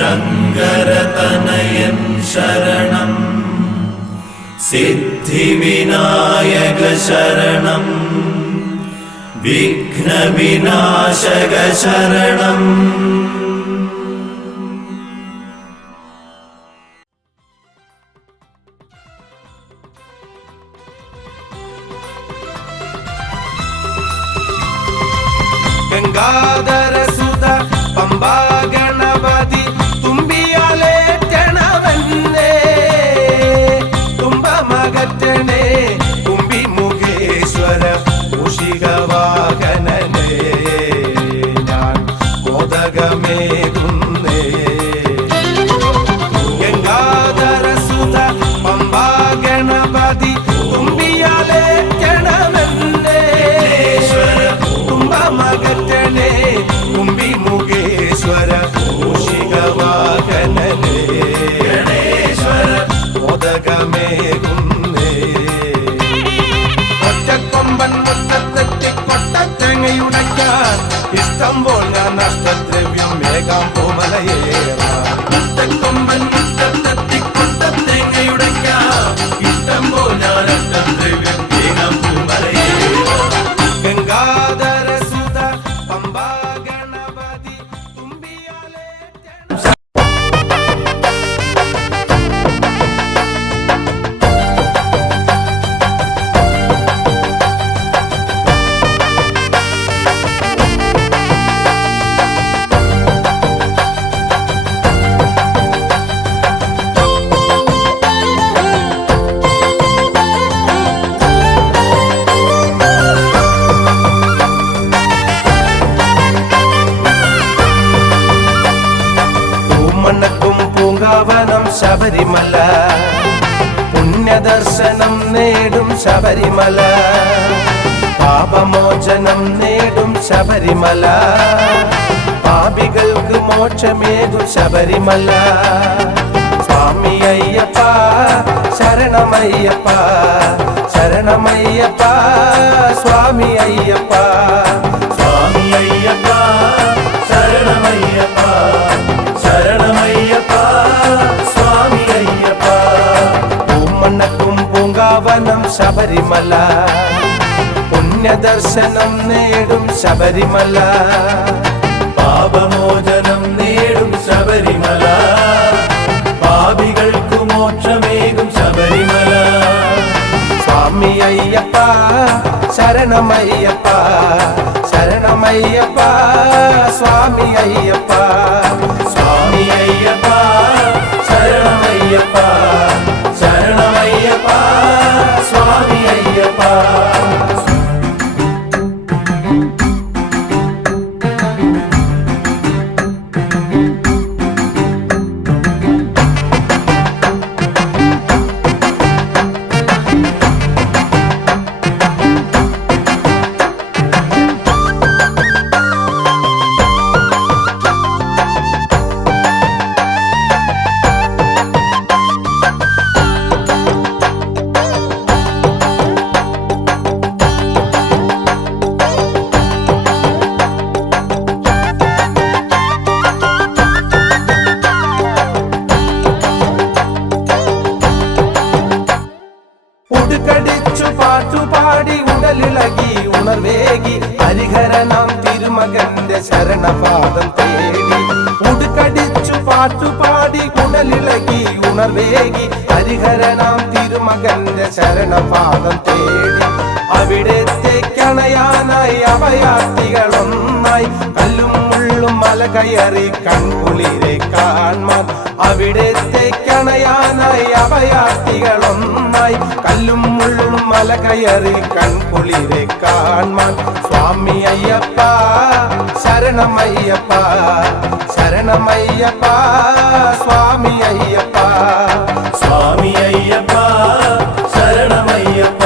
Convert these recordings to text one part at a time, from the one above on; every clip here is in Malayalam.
ശങ്കരതനയൻ ശരണം സിദ്ധിവിനായക ശരണം വിഘ്നവിനാശക ശരണം. ഗംഗാധര സുത പമ്പാ ഗണപതി തുമ്പിയാലേറ്റണമെന്നേ തുമ്പമകറ്റണേ തുമ്പി മുഖേശ്വര മൂഷികവാഹനനേ ഞാൻ മോദകമേകുന്നേ. ഗംഗാധര സുത പമ്പാ ഗണപതി തുമ്പിയാലേറ്റണമെന്നേ തുമ്പമകറ്റണേ തുമ്പി മുഖേശ്വര മൂഷികവാഹനനേ ഗണേശ്വര മോദകമേകുന്നേ. ഒറ്റക്കൊമ്പൻ മുറ്റത്തെത്തി കൊട്ടത്തേങ്ങയുടയ്ക്കാൻ ഇഷ്ടം പോൽ ഞാൻ നഷ്ടദ്രവ്യം വേഗം കോമലയേറാം. ഒറ്റക്കൊമ്പൻ മുറ്റത്തെത്തി കൊട്ടത്തേങ്ങയുടയ്ക്കാൻ ഇഷ്ടം പോൽ ഞാൻ നഷ്ടദ്രവ്യം വേഗം കോമലയേറാം. ഗംഗാധര സുത പമ്പാ ഗണപതി തുമ്പിയാലേറ്റണം. പൂമണക്കും പൂങ്കാവനം ശബരിമല പുണ്യദർശനം നേടും ശബരിമല പാപമോചനം നേടും ശബരിമല പാപികൾക്ക് മോക്ഷമേകും ശബരിമല. സ്വാമി അയ്യപ്പ ശരണമയ്യപ്പ ശരണമയ്യപ്പ സ്വാമി അയ്യപ്പ സ്വാമി അയ്യപ്പ ശരണമയ്യപ്പ ശരണമയ്യപ്പ സ്വാമി അയ്യപ്പ. പൂമണക്കും പൂങ്കാവനം ശബരിമല പുണ്യദർശനം നേടും ശബരിമല പാപമോചനം നേടും ശബരിമല പാപികൾക്കു മോക്ഷമേകും ശബരിമല. സ്വാമി അയ്യപ്പ ശരണമയ്യപ്പ ശരണമയ്യപ്പ സ്വാമി അയ്യപ്പ സ്വാമി അയ്യപ്പ ശരണമയ്യപ്പ ശരണമയ്യപ്പ സ്വാമി അയ്യപ്പ. ഉടുക്കടിച്ചു പാട്ടുപാടി ഉടലിളകി ഉണർവേകി ഹരിഹരനാം തിരുമകന്റെ ശരണപാദം തേടി. ഉടുക്കടിച്ചു പാട്ടുപാടി ഉടലിളകി ഉണർവേകി ഹരിഹരനാം തിരുമകന്റെ ശരണപാദം തേടി. അവിടത്തേക്കണയാനായി അഭയാർത്ഥികളൊന്നായി കല്ലും മുള്ളും മല കയറി കൺകുളിരെ കാൺമാൻ. അവിടത്തേക്കണയാനായി അഭയാർത്ഥികളൊന്നായി കല്ലും മുള്ളും മല കയറി കൺകുളിരെ കാൺമാൻ. സ്വാമി അയ്യപ്പ ശരണമയ്യപ്പ ശരണമയ്യപ്പ സ്വാമി അയ്യപ്പ സ്വാമി അയ്യപ്പ ശരണമയ്യപ്പ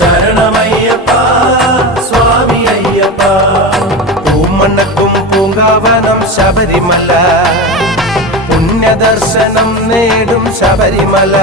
ശരണമയ്യപ്പ സ്വാമി അയ്യപ്പ. പൂമണക്കും പൂങ്കാവനം ശബരിമല പുണ്യദർശനം നേടും ശബരിമല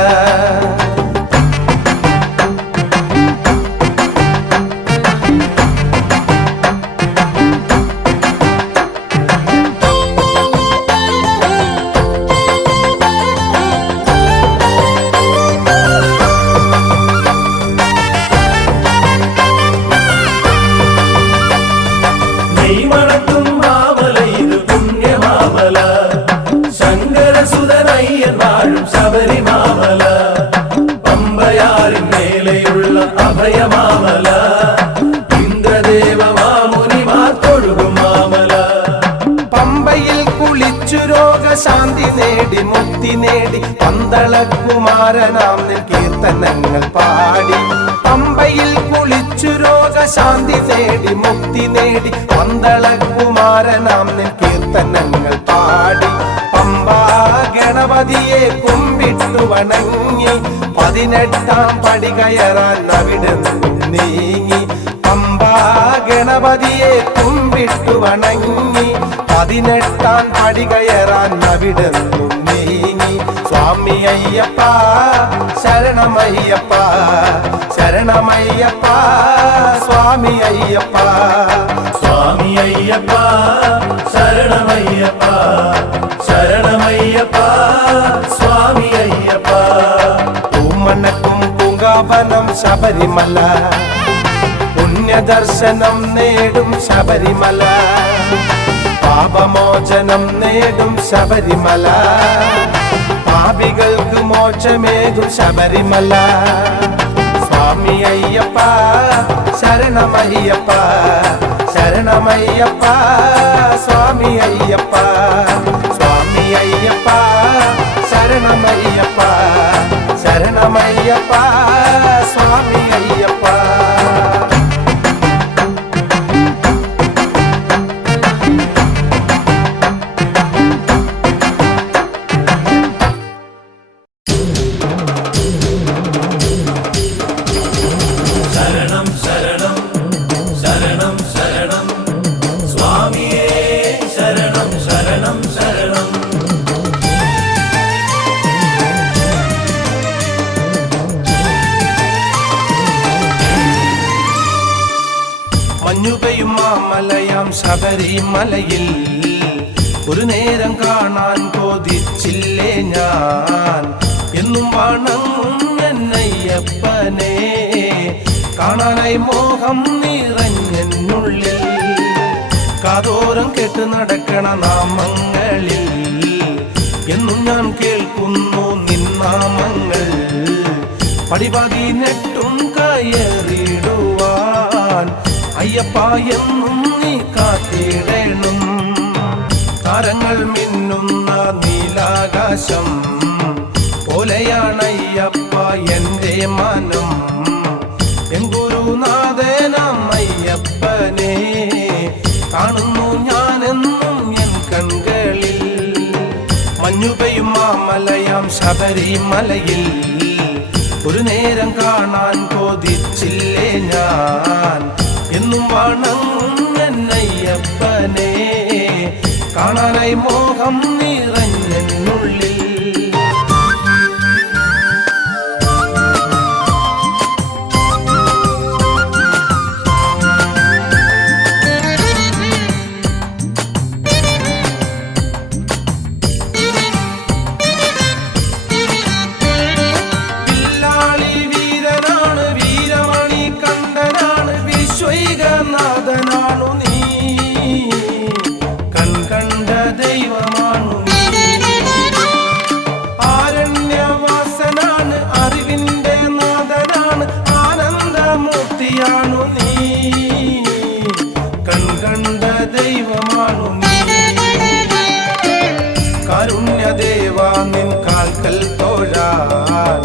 മാമല പമ്പയാറിൻ മേലെയുള്ള അഭയമാമല ഇന്ദ്രദേവ മാമുനിമാർ തൊഴുകും മാമല പമ്പയിൽ കുളിച്ചു രോഗശാന്തി നേടി മുക്തി നേടി പന്തളകുമാരനാം നിൻ കീർത്തനങ്ങൾ പാടി പമ്പയിൽ കുളിച്ചു രോഗശാന്തി നേടി മുക്തി നേടി പന്തളകുമാരനാം നിൻ കീർത്തനങ്ങൾ പാടി പമ്പാ ഗണപതിയെ കുമ്പിട്ടു വണങ്ങി 18-ാം പടി കയറാൻ അവിടെ നീങ്ങി പമ്പാ ഗണപതിയെ കുമ്പിട്ടു വണങ്ങി 18-ാം പടി കയറാൻ അവിടെ നീങ്ങി സ്വാമി അയ്യപ്പ ശരണമയ്യപ്പ ശരണമയ്യപ്പ സ്വാമി അയ്യപ്പ സ്വാമി അയ്യപ്പ ശരണമയ്യപ്പ ശരണമയ്യപ്പ സ്വാമി അയ്യപ്പ പൂമണക്കും പൂങ്കാവനം ശബരിമല പുണ്യദർശനം നേടും ശബരിമല പാപമോചനം നേടും ശബരിമല പാപികൾക്ക് മോക്ഷമേകും ശബരിമല സ്വാമി അയ്യപ്പ ശരണമയ്യപ്പ ശരണമയ്യപ്പ സ്വാമി അയ്യപ്പ സ്വാമി അയ്യപ്പ ശരണമയ്യപ്പ ശരണമയ്യപ്പ സ്വാമി അയ്യപ്പ ശരണം ശരണം ശരണം ശരണം സ്വാമിയേ ശരണം ശരണം ശരണം മഞ്ഞുകയും മാമലയാം ശബരിമലയിൽ ഒരു നേരം കാണാൻ കൊതിച്ചില്ലേ ഞാൻ എന്നും വണങ്ങും എന്നയ്യപ്പനെ കാണാനായി മോഹം നിറഞ്ഞെന്നുള്ളിൽ കാതോരം കേട്ട് നടക്കണ നാമങ്ങളിൽ എന്നും ഞാൻ കേൾക്കുന്നു നിന്നാമങ്ങൾ പടിപതിനെട്ടും കയറിടുവാൻ അയ്യപ്പ എന്നും നീ കാത്തിടണം താരങ്ങൾ മിന്നുന്ന നീലാകാശം പോലെയാണയ്യപ്പ എൻ്റെ മനം എൻ ഗുരുനാഥനാം അയ്യപ്പനെ കാണുന്നു ഞാനെന്നും എൻ കൺകളിൽ മഞ്ഞുകയും മാമലയാം ശബരിമലയിൽ ഒരു നേരം കാണാൻ കൊതിച്ചില്ലേ ഞാൻ എന്നും വണങ്ങും എന്നയ്യപ്പനെ കാണാനായി മോഹം നിറഞ്ഞെന്നുള്ളിൽ നാഥനാണു നീ കൺകണ്ട ദൈവമാണു നീ ആരണ്യവാസനാണ് അറിവിന്റെ നാഥനാണ് ആനന്ദമൂർത്തിയാണു നീ കൺകണ്ട ദൈവമാണു നീ കാരുണ്യദേവ നിൻ കാൽക്കൽ തോഴാൻ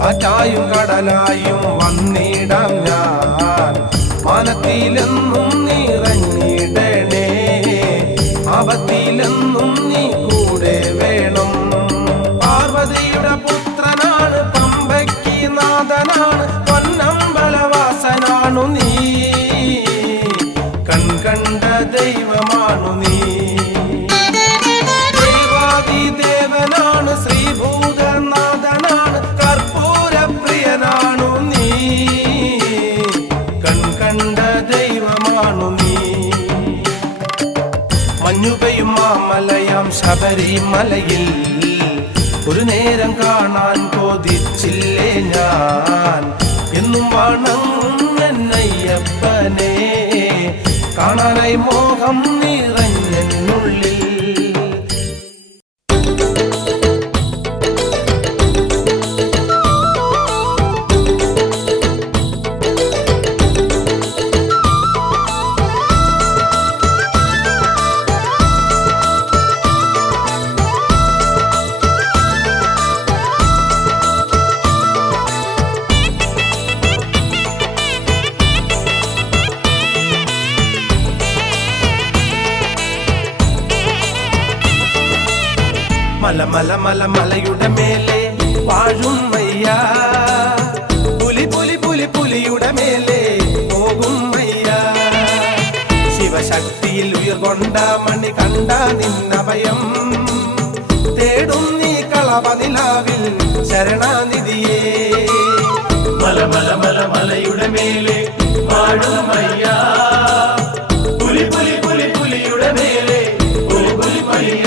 കാറ്റായും കടലായും വന്നിടാം ഞാൻ മാനത്തിലെന്നും നിറഞ്ഞിടണേ ആപത്തിലെന്നും നീ കൂടെ വേണം പാർവതിയുടെ പുത്രനാണ് പമ്പയ്ക്ക് നാഥനാണ് പൊന്നമ്പലവാസനാണു നീ കൺകണ്ട ദൈവമാണു നീ ദേവാദിദേവനാണ് ശ്രീഭൂതനാഥനാണ് കർപ്പൂരപ്രിയനാണു നീ കണ്ട ദൈവമാണു നീ മഞ്ഞുകയും മാമലയാം ശബരിമലയിൽ ഒരു നേരം കാണാൻ കൊതിച്ചില്ലേ ഞാൻ എന്നും വണങ്ങും എന്നയ്യപ്പനെ കാണാനായി മോഹം നിറഞ്ഞെന്നുള്ളിൽ മല മല മലയുടെ മേലെ വാഴുമയ്യ, പുലി പുലി പുലി പുലിയുടെ മേലെ പോകുമയ്യ. ശിവശക്തിയിൽ ഉയർകൊണ്ട മണി കണ്ട നിന്നഭയം തേടും നീ കളവനിലാവിൽ ശരണാനിധിയേ. മല മല മല മലയുടെ മേലെ വാഴുമയ്യ, പുലി പുലി പുലി പുലിയുടെ മേലെ പുലി പുലി പയ്യ.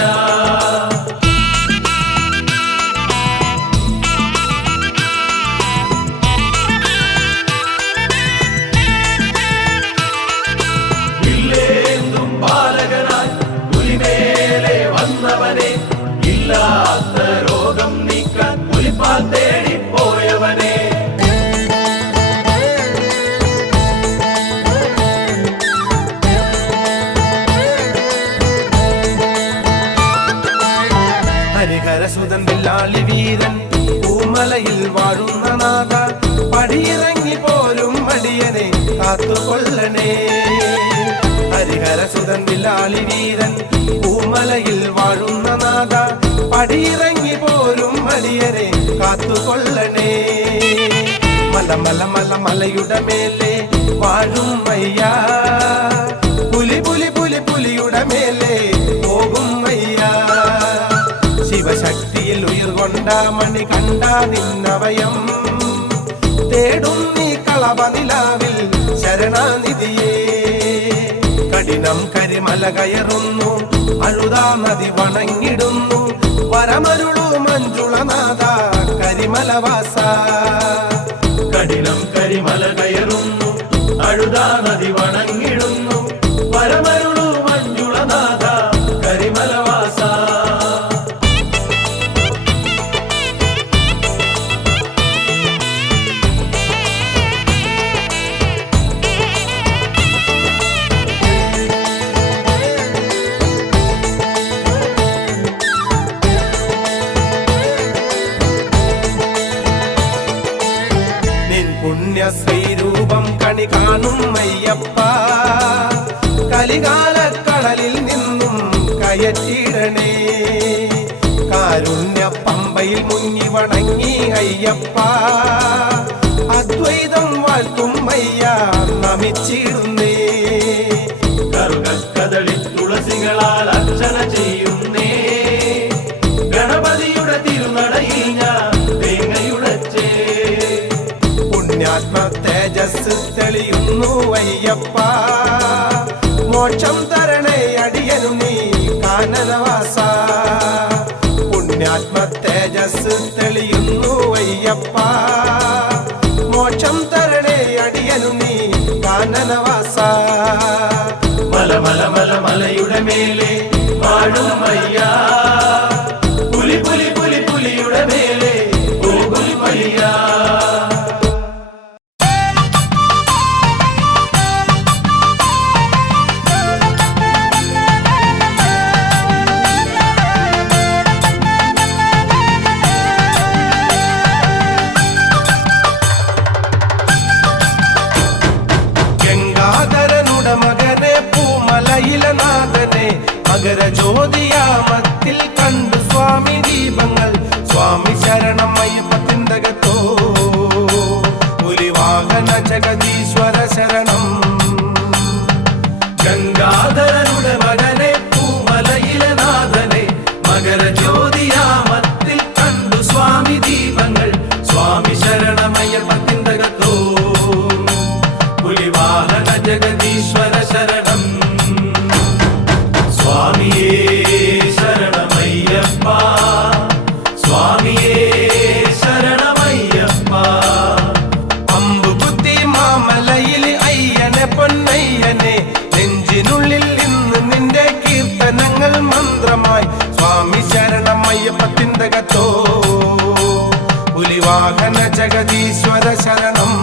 ഇല്ലേന്തും ബാലകനായി പുലിമേലെ വന്നവനെ, ഇല്ലാത്ത രോഗം നീക്കാൻ പുലിപ്പാൽ തേടി പോയവനെ. ഹരിഹരസുതൻ വില്ലാളി വീരൻ പൂമലയിൽ വാഴുന്ന നാഥ, പടിയിറങ്ങി പോരും മടിയനെ കാത്തുകൊള്ളണേ. ഹരിഹരസുതൻ വില്ലാളി വീരൻ പൂമലയിൽ വാഴുന്ന നാഥ, പടിയിറങ്ങി പോരും മടിയനെ കാത്തുകൊള്ളണേ. മല മല മല മലയുടെ മേലെ വാഴുമയ്യ, പുലി പുലി പുലി പുലിയുടെ മേലെ പോകുമയ്യ. ശിവശക്തിയിൽ ഉയർകൊണ്ട മണി കണ്ട നിന്നവയം തേടും നീ കളവനിലാവിൽ ശരണാനിധിയേ. കഠിനം കരിമല കയറുന്നു, അഴുതാ നദി വണങ്ങിടുന്നു, വരമരുളു മഞ്ജുളനാഥ കരിമലവാസ. കഠിനം കരിമല കയറുന്നു, അഴുതാ നദി വണങ്ങിടുന്നു, പരമരുളു മഞ്ജുളനാഥ കരിമലവാസ. പുണ്യശ്രീരൂപം കണി കാണും അയ്യപ്പ, കലികാലക്കടലിൽ നിന്നും കയറ്റിടണേ. കാരുണ്യ പമ്പയിൽ മുങ്ങി വണങ്ങി അയ്യപ്പ, അദ്വൈതം വാഴ്ത്തും അയ്യ നമിച്ചിടുന്നേ. കറുകക്കദളി തുളസികളാൽ അർച്ചന ചെയ്യുന്നേ, ഗണപതിയുടെ തിരുനടയിൽ ഞാൻ തേങ്ങയുടച്ചേ. പുണ്യാത്മ തേജസ് തെളിയുന്നു അയ്യപ്പ, മോക്ഷം തരണേ അടിയനു നീ കാനനവാസ. പുണ്യാത്മ തേജസ് തെളിയുന്നു അയ്യപ്പ, മോക്ഷം തരണേ അടിയനു നീ കാനനവാസ. മല മല മല മലയുടെ മേലെ വാഴുമയ്യ, പുലി പുലി പുലി പുലിയുടെ മേലെ പുലി പുലി പയ്യ. മകരജ്യോതിയാമത്തിൽ കണ്ടു സ്വാമി ദീപങ്ങൾ, സ്വാമി ശരണം അയ്യപ്പത്തിന്തകത്തോ. പുലിവാഹന ജഗദീശ്വര ശരണം. ഗംഗാധരനുടെ മകനെ പൂമലയിലെ നാഥനെ, മകരജ്യോതിയാമത്തിൽ കണ്ടു സ്വാമി ദീപങ്ങൾ, സ്വാമി ശരണമയ്യപ്പത്തിന്തകത്തോ. പുലിവാഹന ജഗദീശ്വര ശരണം. സ്വാമിയേ ശരണമയ്യപ്പ, സ്വാമിയേ ശരണമയ്യപ്പ. അമ്പുകുത്തി മാമലയിൽ അയ്യനെ പൊന്നയ്യനെ, നെഞ്ചിനുള്ളിൽ ഇന്ന് നിന്റെ കീർത്തനങ്ങൾ മന്ത്രമായി, സ്വാമി ശരണം അയ്യപ്പത്തിന്തകത്തോ. പുലിവാഹന ജഗദീശ്വര ശരണം.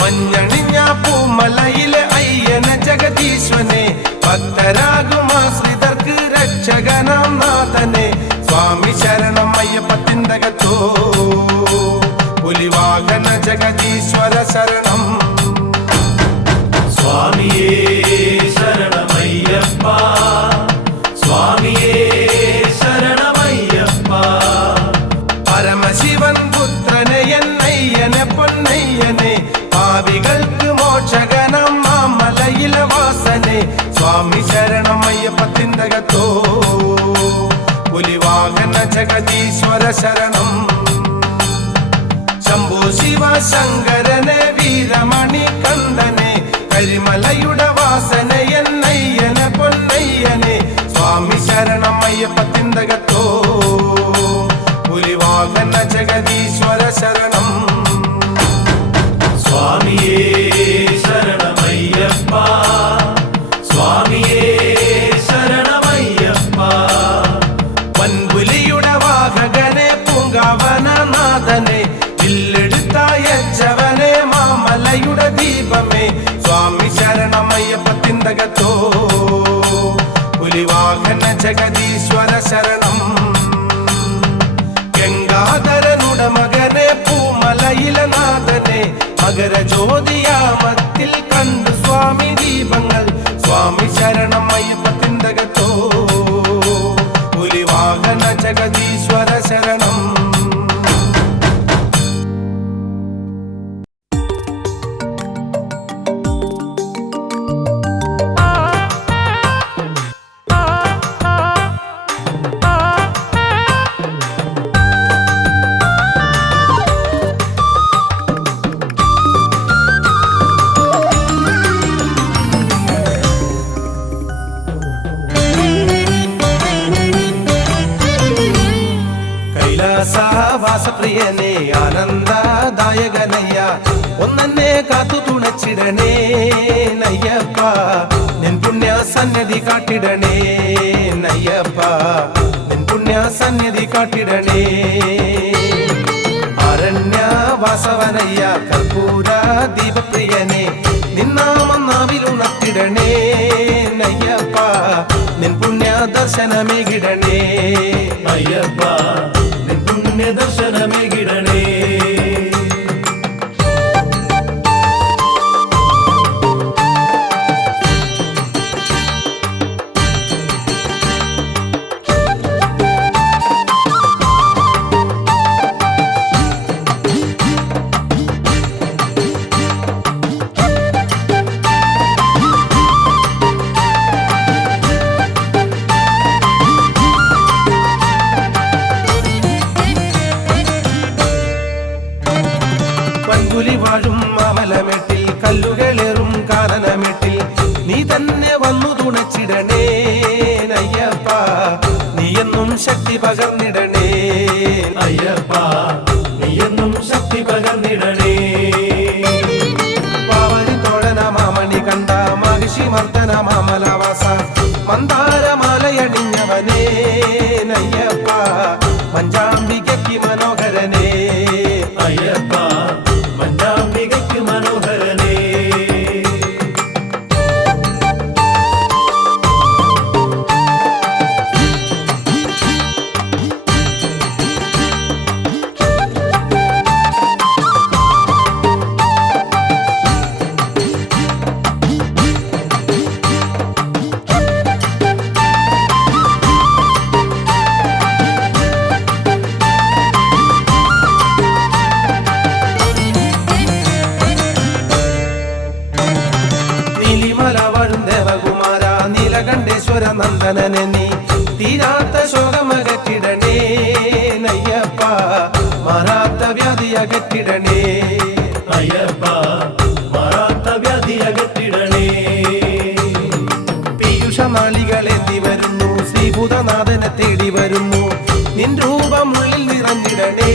മഞ്ഞണിഞ്ഞ പൂമലയിലെ അയ്യന ജഗദീശ്വനെ, ഭക്തരാകുമാശ്രിതർക്ക് രക്ഷകനാം നാഥനെ, സ്വാമി ശരണം അയ്യപ്പത്തിന്തകത്തോ. പുലിവാഹന ജഗദീശ്വര ശരണം. സ്വാമിയേ ശരണമയ്യപ്പ, സ്വാമിയേ ശരണം. പരമശിവൻ പുത്രനെ എന്നയ്യനെ പൊന്നയ്യനെ പാപികൾക്ക് മോക്ഷകനം മാമലയിലെ വാസനെ സ്വാമി ശരണം അയ്യപ്പത്തിന്തകത്തോ പുലിവാഹന ജഗദീശ്വര ശരണം ശംഭോ ശിവ ശങ്കരനെ വീരമണി കണ്ഠനെ കരിമലയുടെ വാസനെ എന്നയ്യനെ പൊന്നയ്യനെ സ്വാമി ശരണം അയ്യപ്പത്തിന്തകത്തോ പുലിവാഹന ജഗദീശ്വര ശരണം സ്വാമിയേ ശരണമയ്യപ്പ സ്വാമിയേ ശരണമയ്യപ്പ വൻപുലിയുടെ വാഹകനെ പൂങ്കാവനനാഥനെ വില്ലെടുത്തയച്ചവനെ മാമലയുടെ ദീപമേ സ്വാമി ശരണമയ്യപ്പത്തിന്തകത്തോ പുലിവാഹന ജഗദീശ്വര ശരണം ഗംഗാധരനുടെ മകനെ പൂമലയിലെ നാഥനെ മകര ജ്യോതിയാമത്തിൽ കണ്ടു സ്വാമി ദീപങ്ങൾ സ്വാമി ശരണം അയ്യപ്പത്തിന്തകത്തോ പുലിവാഹന ജഗദീശ്വര ശരണം കൈലാസവാസപ്രിയനെ ആനന്ദദായകനയ്യ ഒന്നെ കാത്തു തുണച്ചിടണേ നയ്യപ്പ നിൻ പുണ്യ സന്നിധി കാട്ടിടണേ നയ്യപ്പ നിൻ പുണ്യ സന്നിധി കാട്ടിടണേ അരണ്യവാസവനയ്യ കർപ്പൂര ദീപപ്രിയനെ നിന്നാമം നാവിലുണർത്തിടണേ നയ്യപ്പ നിൻ പുണ്യ ദർശനമേകിടണേ അയ്യപ്പ നിൻ പുണ്യ ദർശനമേകിടണേ പൻപുലി വാഴും മാമലമെട്ടിൽ കല്ലുകളേറും കാനനമെട്ടിൽ നീ തന്നെ വന്നു തുണച്ചിടണേ നയ്യപ്പ നീ എന്നും ശക്തി പകർന്നിടണേ അയ്യപ്പ നീ എന്നും ശക്തി പകർന്നിടണേ പാവനി തോഴന മാമണി കണ്ട മഹിഷി മർദ്ദന മാമലവാസ മന്ദാരമാലയണിഞ്ഞവനേ നയ്യപ്പ മഞ്ചാംബികയ്ക്ക് മനോഹരനേ അയ്യപ്പ മഞ്ചാംബികയ്ക്ക് മനോഹരനേ നീലകണ്ഠേശ്വര നന്ദനനെ നീ തീരാത്ത ശോകമകറ്റിടണേ നയ്യപ്പ മാറാത്ത വ്യാധി അകറ്റിടണേ അയ്യപ്പ മാറാത്ത വ്യാധി അകറ്റിടണേ പീയൂഷ നാളികളെത്തി വരുന്നു ശ്രീഭൂതനാഥനെ തേടി വരുന്നു നിൻ രൂപമുള്ളിൽ നിറഞ്ഞിടണേ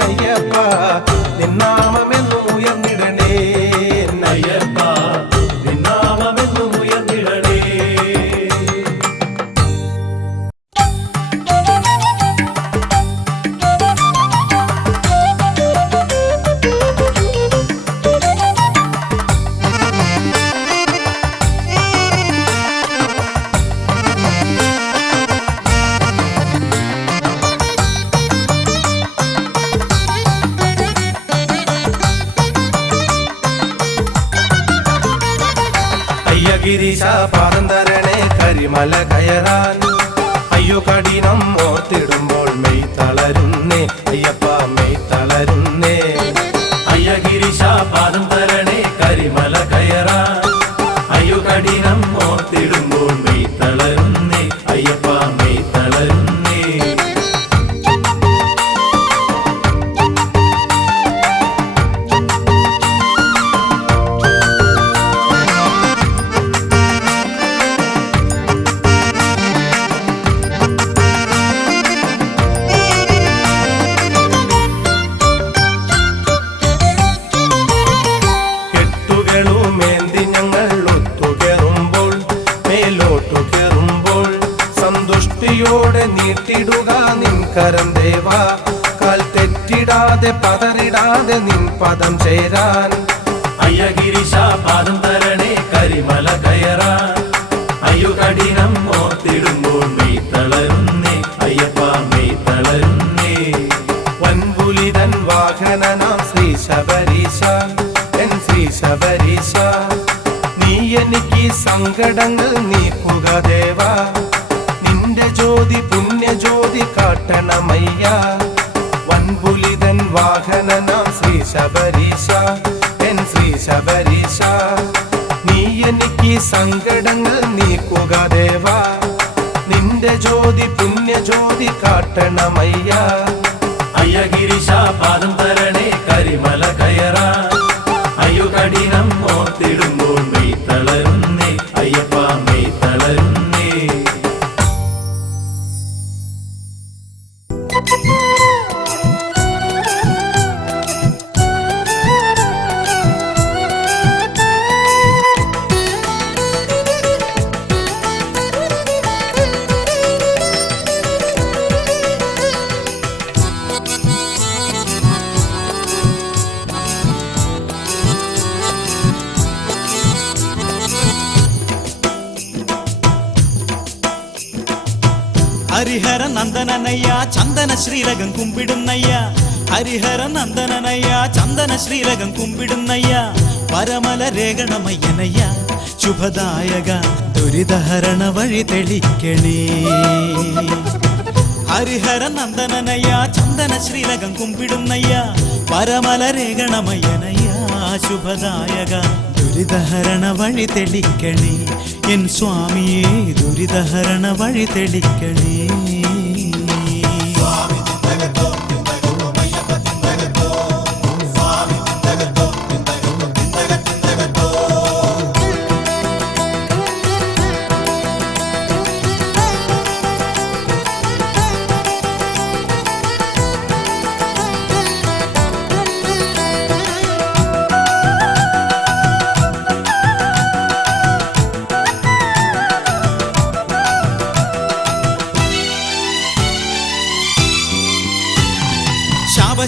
നയ്യപ്പ നിന്നാമെന്നും ഉയർന്നിടണേ അയ്യപ്പ നിന്നാമെന്നും ഉയർന്നിടണേ ഗിരീശ പാദന്തരണേ കരിമല കയറാൻ അയ്യോ കഠിനം ഓർത്തിടുമ്പോൾ മെയ് തളരുന്നേ അയ്യപ്പ പറ്റിടാതെ പതറിടാതെ നിൻ പദം ചേരാൻ അയ്യഗിരിശ പാദം തരണേ കരിമല കയറാൻ അയ്യോ കഠിനം ഓർത്തിടുമ്പോൾ മെയ് തളരുന്നേ അയ്യപ്പ മെയ് തളരുന്നേ വൻപുലിതൻ വാഹനനാം ശ്രീ ശബരീശ എൻ ശ്രീ ശബരീശ നീ എനിക്ക് സങ്കടങ്ങൾ നീക്കുക ദേവാ നിന്റെ ജ്യോതി പുണ്യജ്യോതി കാട്ടണമയ്യ വൻപുലിതൻ വാഹനനാം ശ്രീ ശബരീശ എൻ ശ്രീ ശബരീശ നീ എനിക്ക് സങ്കടങ്ങൾ നീക്കുക ദേവാ നിന്റെ ജ്യോതി പുണ്യജ്യോതി കാട്ടണമയ്യ അയ്യഗിരിശ പാദം തരണേ കരിമല കയറാൻ അയ്യോ കഠിനം ഓർത്തിടുമ്പോൾ മെയ് തളരുന്നേ അയ്യപ്പ മെയ് തളരുന്നേ ഹരിഹര നന്ദനനയ്യ ചന്ദന ശ്രീരകം കുമ്പിടുന്നയ്യ ഹരിഹര നന്ദനനയ്യ ചന്ദന ശ്രീരകം കുമ്പിടുന്നയ്യ പരമല രേഖണമയ്യനയ്യ ശുഭദായക ദുരിതഹരണ വഴി തെളിക്കണേ ഹരിഹര നന്ദനനയ്യ ചന്ദന ശ്രീരകം കുമ്പിടുന്നയ്യ പരമല രേഖണമയ്യനയ്യ ശുഭദായക ദുരിതഹരണ വഴി തെളിക്കണേ എൻ സ്വാമിയെ ദുരിതഹരണ വഴി തെളിക്കണേ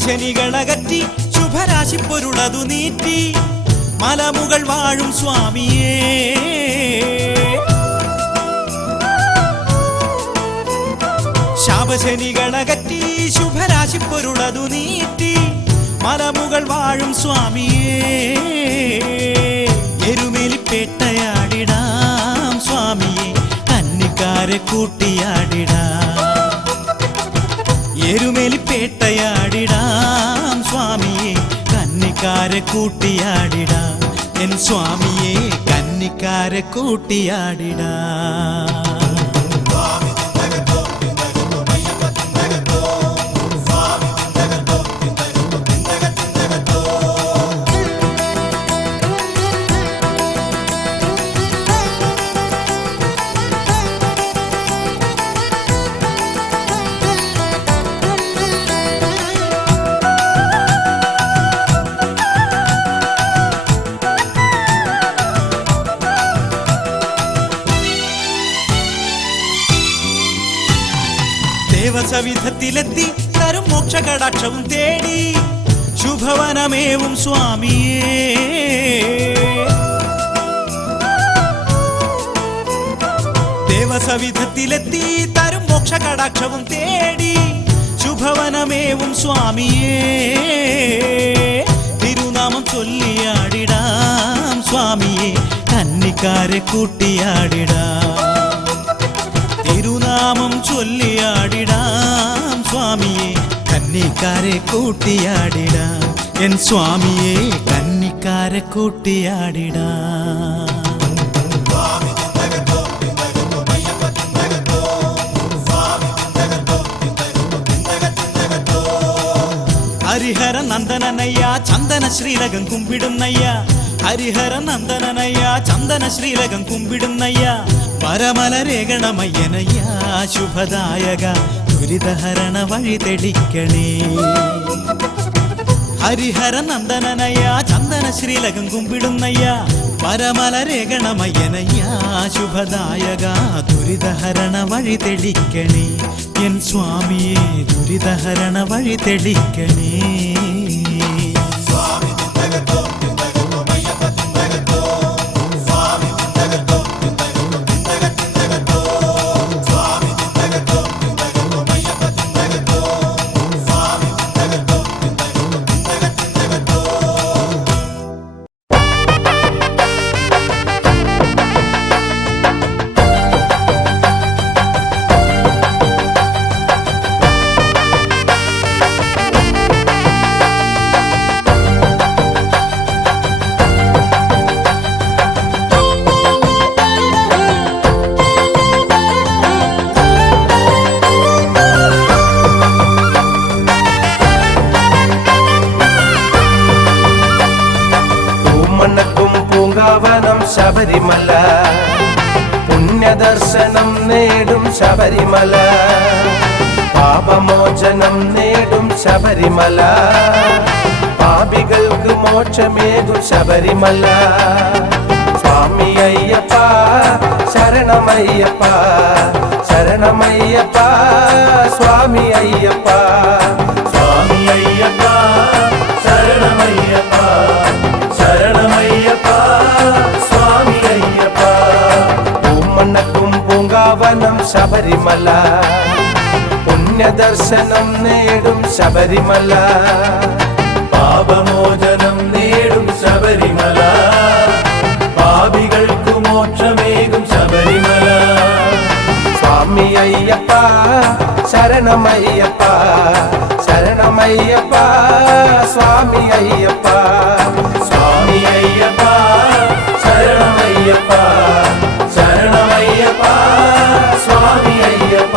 ശനികളകറ്റി ശുഭരാശി പൊരുളതു നീറ്റി മലമുകൾ വാഴും സ്വാമിയേ ശാപശനികളകറ്റി ശുഭരാശി പൊരുളതു നീറ്റി മലമുകൾ വാഴും സ്വാമിയേ എരുമേലിപ്പേട്ടയാടിടാം സ്വാമിയെ കന്നിക്കാരെ കൂട്ടിയാടിടാം എരുമേലിപ്പേട്ടയാടിടാം സ്വാമിയെ കന്നിക്കാരെ കൂട്ടിയാടിടാം എൻ സ്വാമിയെ കന്നിക്കാരെ കൂട്ടിയാടിടാം ദേവസവിധത്തിലെത്തി തരും മോക്ഷകടാക്ഷവും തേടി ശുഭവനമേവും സ്വാമിയേ ദേവസവിധത്തിലെത്തി തരും മോക്ഷകടാക്ഷവും തേടി ശുഭവനമേവും സ്വാമിയേ തിരുനാമം ചൊല്ലിയാടിടാം സ്വാമിയെ കന്നിക്കാരെ കൂട്ടിയാടിടാം തിരുനാമം ചൊല്ലിയാടിടാം സ്വാമിയെ കന്നിക്കാരെ കൂട്ടിയാടിടാം എൻ സ്വാമിയെ കന്നിക്കാരെ കൂട്ടിയാടിടാം ഹരിഹര നന്ദനനയ്യ ചന്ദന ശ്രീരകം കുമ്പിടുന്നയ്യ ഹരിഹര നന്ദനനയ്യ ചന്ദന ശ്രീരകം കുമ്പിടുന്നയ്യ പരമല രേഖണമയ്യനയ്യ ശുഭദായക ദുരിതഹരണ വഴി തെളിക്കണേ ഹരിഹര നന്ദനനയ്യ ചന്ദന ശ്രീലകം കുമ്പിടുന്നയ്യ പരമലരേഖണമയ്യനയ്യ ശുഭദായക ദുരിതഹരണ വഴി തെളിക്കണേ എൻ സ്വാമിയെ ദുരിതഹരണ വഴി തെളിക്കണേ ശബരിമല പുണ്യദർശനം നേടും ശബരിമല പാപമോചനം നേടും ശബരിമല പാപികൾക്ക് മോക്ഷമേകും ശബരിമല സ്വാമി അയ്യപ്പ ശരണമയ്യപ്പ ശരണമയ്യപ്പ സ്വാമി അയ്യപ്പ സ്വാമി അയ്യപ്പ ശരണമയ്യപ്പ ശരണമയ്യപ്പ സ്വാമി അയ്യപ്പ പൂമണ്ണക്കും പൂങ്കാവനം ശബരിമല പുണ്യദർശനം നേടും ശബരിമല പാപമോചനം നേടും ശബരിമല പാപികൾക്കു മോക്ഷമേകും ശബരിമല സ്വാമി അയ്യപ്പ ശരണമയ്യപ്പ ശരണമയ്യപ്പ സ്വാമി അയ്യപ്പ സ്വാമി അയ്യപ്പ ശരണമയ്യപ്പ ശരണമയ്യപ്പ സ്വാമി അയ്യപ്പ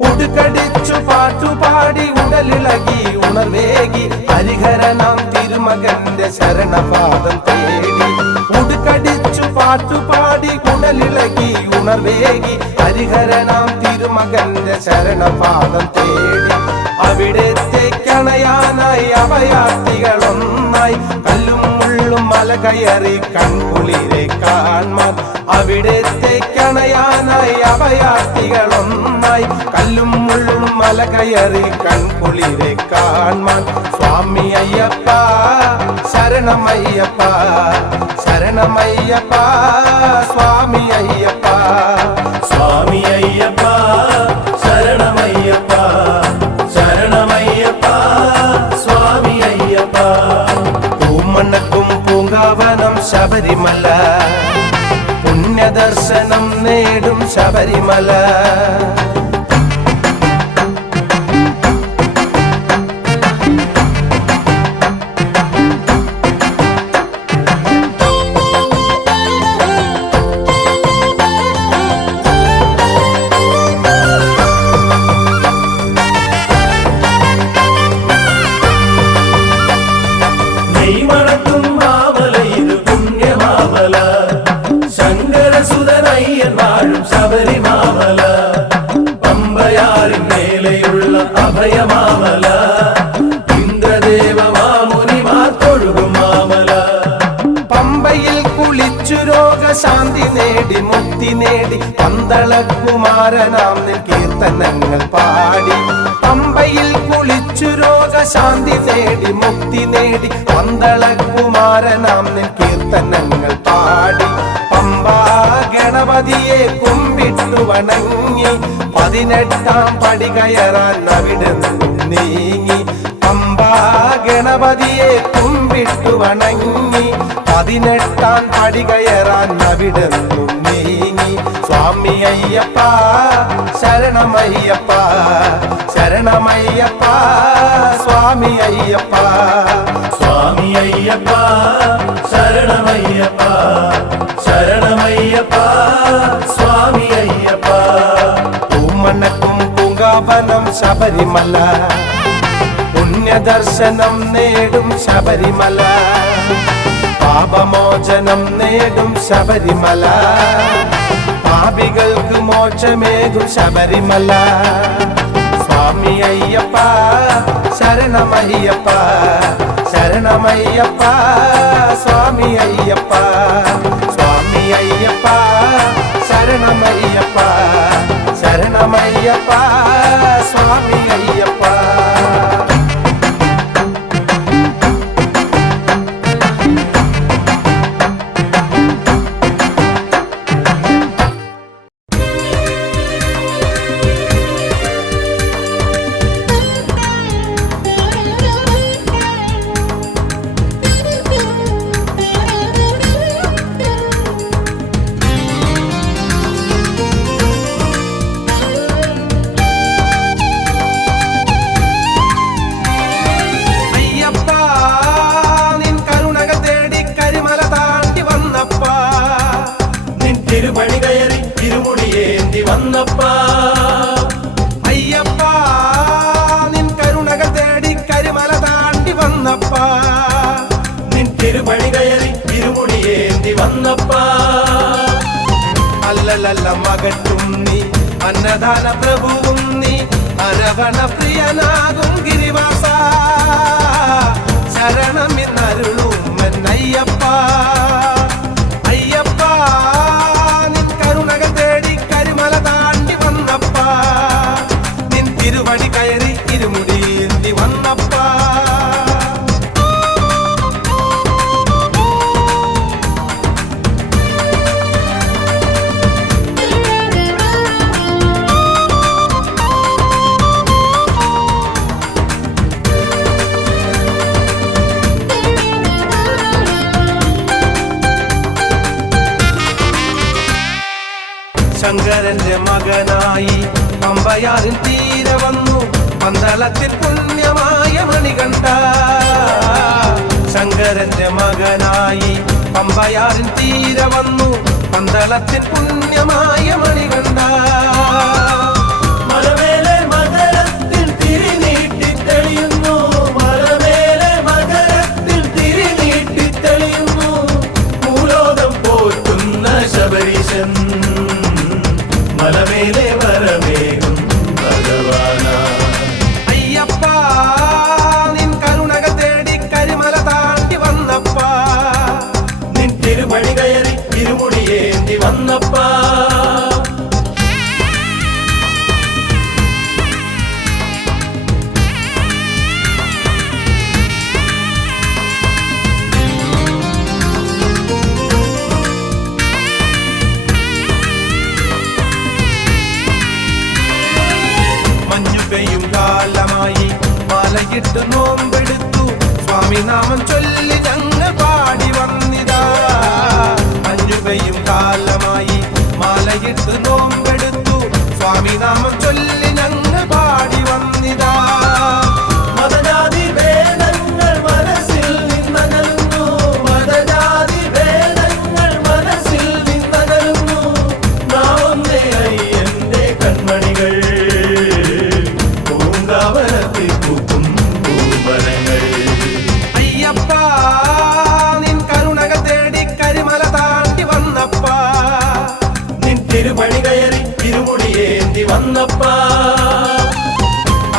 ഉടുക്കടിച്ചു പാട്ടുപാടി ഉടലിളകി ഉണർവേകി ഹരിഹരനാം തിരുമകന്റെ ശരണപാദം തേടി ഉടുക്കടിച്ചു പാട്ടുപാടി ഉടലിളകി ഉണർവേകി ഹരിഹരനാം തിരുമകന്റെ ശരണപാദം തേടി അവിടത്തേക്കണയാനായി അഭയാർത്ഥികളൊന്നായി കല്ലും മുള്ളും മല കയറി കൺകുളിരെ കാൺമാൻ അവിടത്തേക്കണയാനായി അഭയാർത്ഥികളൊന്നായി കല്ലും മുള്ളും മല കയറി കൺകുളിരെ കാൺമാൻ സ്വാമി അയ്യപ്പ ശരണമയ്യപ്പ ശരണമയ്യപ്പ സ്വാമി അയ്യപ്പ സ്വാമി അയ്യപ്പ ശരണമയ്യപ്പ ശരണമയ്യപ്പ സ്വാമി അയ്യപ്പ പൂമണ്ണക്കും പൂങ്കാവനം ശബരിമല പുണ്യദർശനം നേടും ശബരിമല നെയ്മണക്കും മാമല ഇത് പുണ്യമാമല ശങ്കരസുതനയ്യൻ വാഴും ശബരിമാമല പമ്പയാറിൻ മേലെയുള്ള അഭയമാമല ഇന്ദ്രദേവ മാമുനിമാർ തൊഴുകും മാമല പമ്പയിൽ കുളിച്ചു രോഗശാന്തി നേടി മുക്തി നേടി പന്തളകുമാരനാം നിൻ കീർത്തനങ്ങൾ പാടി പമ്പയിൽ കുളിച്ചു രോഗശാന്തി നേടി മുക്തി നേടി പന്തളകുമാരനാം നിൻ കീർത്തനങ്ങൾ പാടി പമ്പാ ഗണപതിയെ കുമ്പിട്ടു വണങ്ങി 18-ാം പടി കയറാൻ അവിടെ നീങ്ങി പമ്പാ ഗണപതിയെ കുമ്പിട്ടു വണങ്ങി 18 പടി കയറാൻ അവിടെന്നും നീങ്ങി. സ്വാമി അയ്യപ്പ ശരണമയ്യപ്പ ശരണമയ്യപ്പ സ്വാമി അയ്യപ്പ. സ്വാമി അയ്യപ്പ ശരണമയ്യപ്പ ശരണമയ്യപ്പ സ്വാമി അയ്യപ്പ. പൂമണക്കും പൂങ്കാവനം ശബരിമല, പുണ്യദർശനം നേടും ശബരിമല, പാപമോചനം നേടും ശബരിമല, പാപികൾക്ക് മോക്ഷമേകും ശബരിമല. സ്വാമി അയ്യപ്പ ശരണമയ്യപ്പ ശരണമയ്യപ്പ സ്വാമി അയ്യപ്പ. സ്വാമി അയ്യപ്പ ശരണമയ്യപ്പ ശരണമയ്യപ്പ സ്വാമി അയ്യപ്പ. തിരുപണി കയറി തിരുമുടിയേന്തി വന്നപ്പ. അയ്യപ്പ നിൻ കരുണകൾ തേടി കരിമല താണ്ടി വന്നപ്പ. നിൻ തിരുപണി കയറി തിരുമുടിയേന്തി വന്നപ്പ. അല്ലലല്ല മകട്ടും നീ അന്നദാന പ്രഭുവും നീ അരവണ പ്രിയനാകും ഗിരിവാസ. ശരണമെന്നരുളും എന്നയ്യപ്പ. അയ്യപ്പ നിൻ കരുണകൾ തേടി കരിമല താണ്ടി വന്നപ്പ. നിൻ തിരുവടി കയറി ഇരുമുടിയേന്തി വന്നപ്പ. ശങ്കരന്റെ മകനായി പമ്പയാറിൻ തീരെ വന്നു പന്തളത്തിൽ പുണ്യമായ മണികണ്ഠ. ശങ്കരന്റെ മകനായി പമ്പയാറിൻ തീരെ വന്നു പന്തളത്തിൽ പുണ്യമായ മണികണ്ഠ. മലമേലെ മകരത്തിൽ തിരിനീട്ടി തെളിയുന്നു, മലമേലെ മകരത്തിൽ തിരിനീട്ടി തെളിയുന്നു. ഭൂലോകം പോറ്റുന്ന ശബരീശൻ മലമേലെ വരമേകും ഭഗവാന. അയ്യപ്പ നിൻ കരുണകൾ തേടി കരിമല താണ്ടി വന്നപ്പ. നിൻ തിരുപണി കയറി തിരുമുടിയേന്തി വന്നപ്പ. മഞ്ഞുപെയ്യും കാലമായി മാലയിട്ട് നോമ്പെടുത്തു സ്വാമി നാമം ചൊല്ലി ഞങ്ങൾ പാടി വന്നിതാ. മഞ്ഞുപെയ്യും കാലമായി മാലയിട്ട് നോമ്പെടുത്തു സ്വാമി നാമം ചൊല്ലി ഞങ്ങൾ പാടി വന്നിതാ. മതജാതി ഭേദങ്ങൾ മനസ്സിൽ നിന്നകലുന്നു, മതജാതി ഭേദങ്ങൾ മനസ്സിൽ നിന്നകലുന്നു. നാമൊന്നേ അയ്യന്റെ കൺമണികൾ പൂങ്കാവനത്തിൽ പൂക്കും പൂമരങ്ങൾ. അയ്യപ്പ നിൻ കരുണകൾ തേടി കരിമല താണ്ടി വന്നപ്പ. നിൻ തിരുപണി കയറി തിരുമുടിയേന്തി വന്നപ്പ.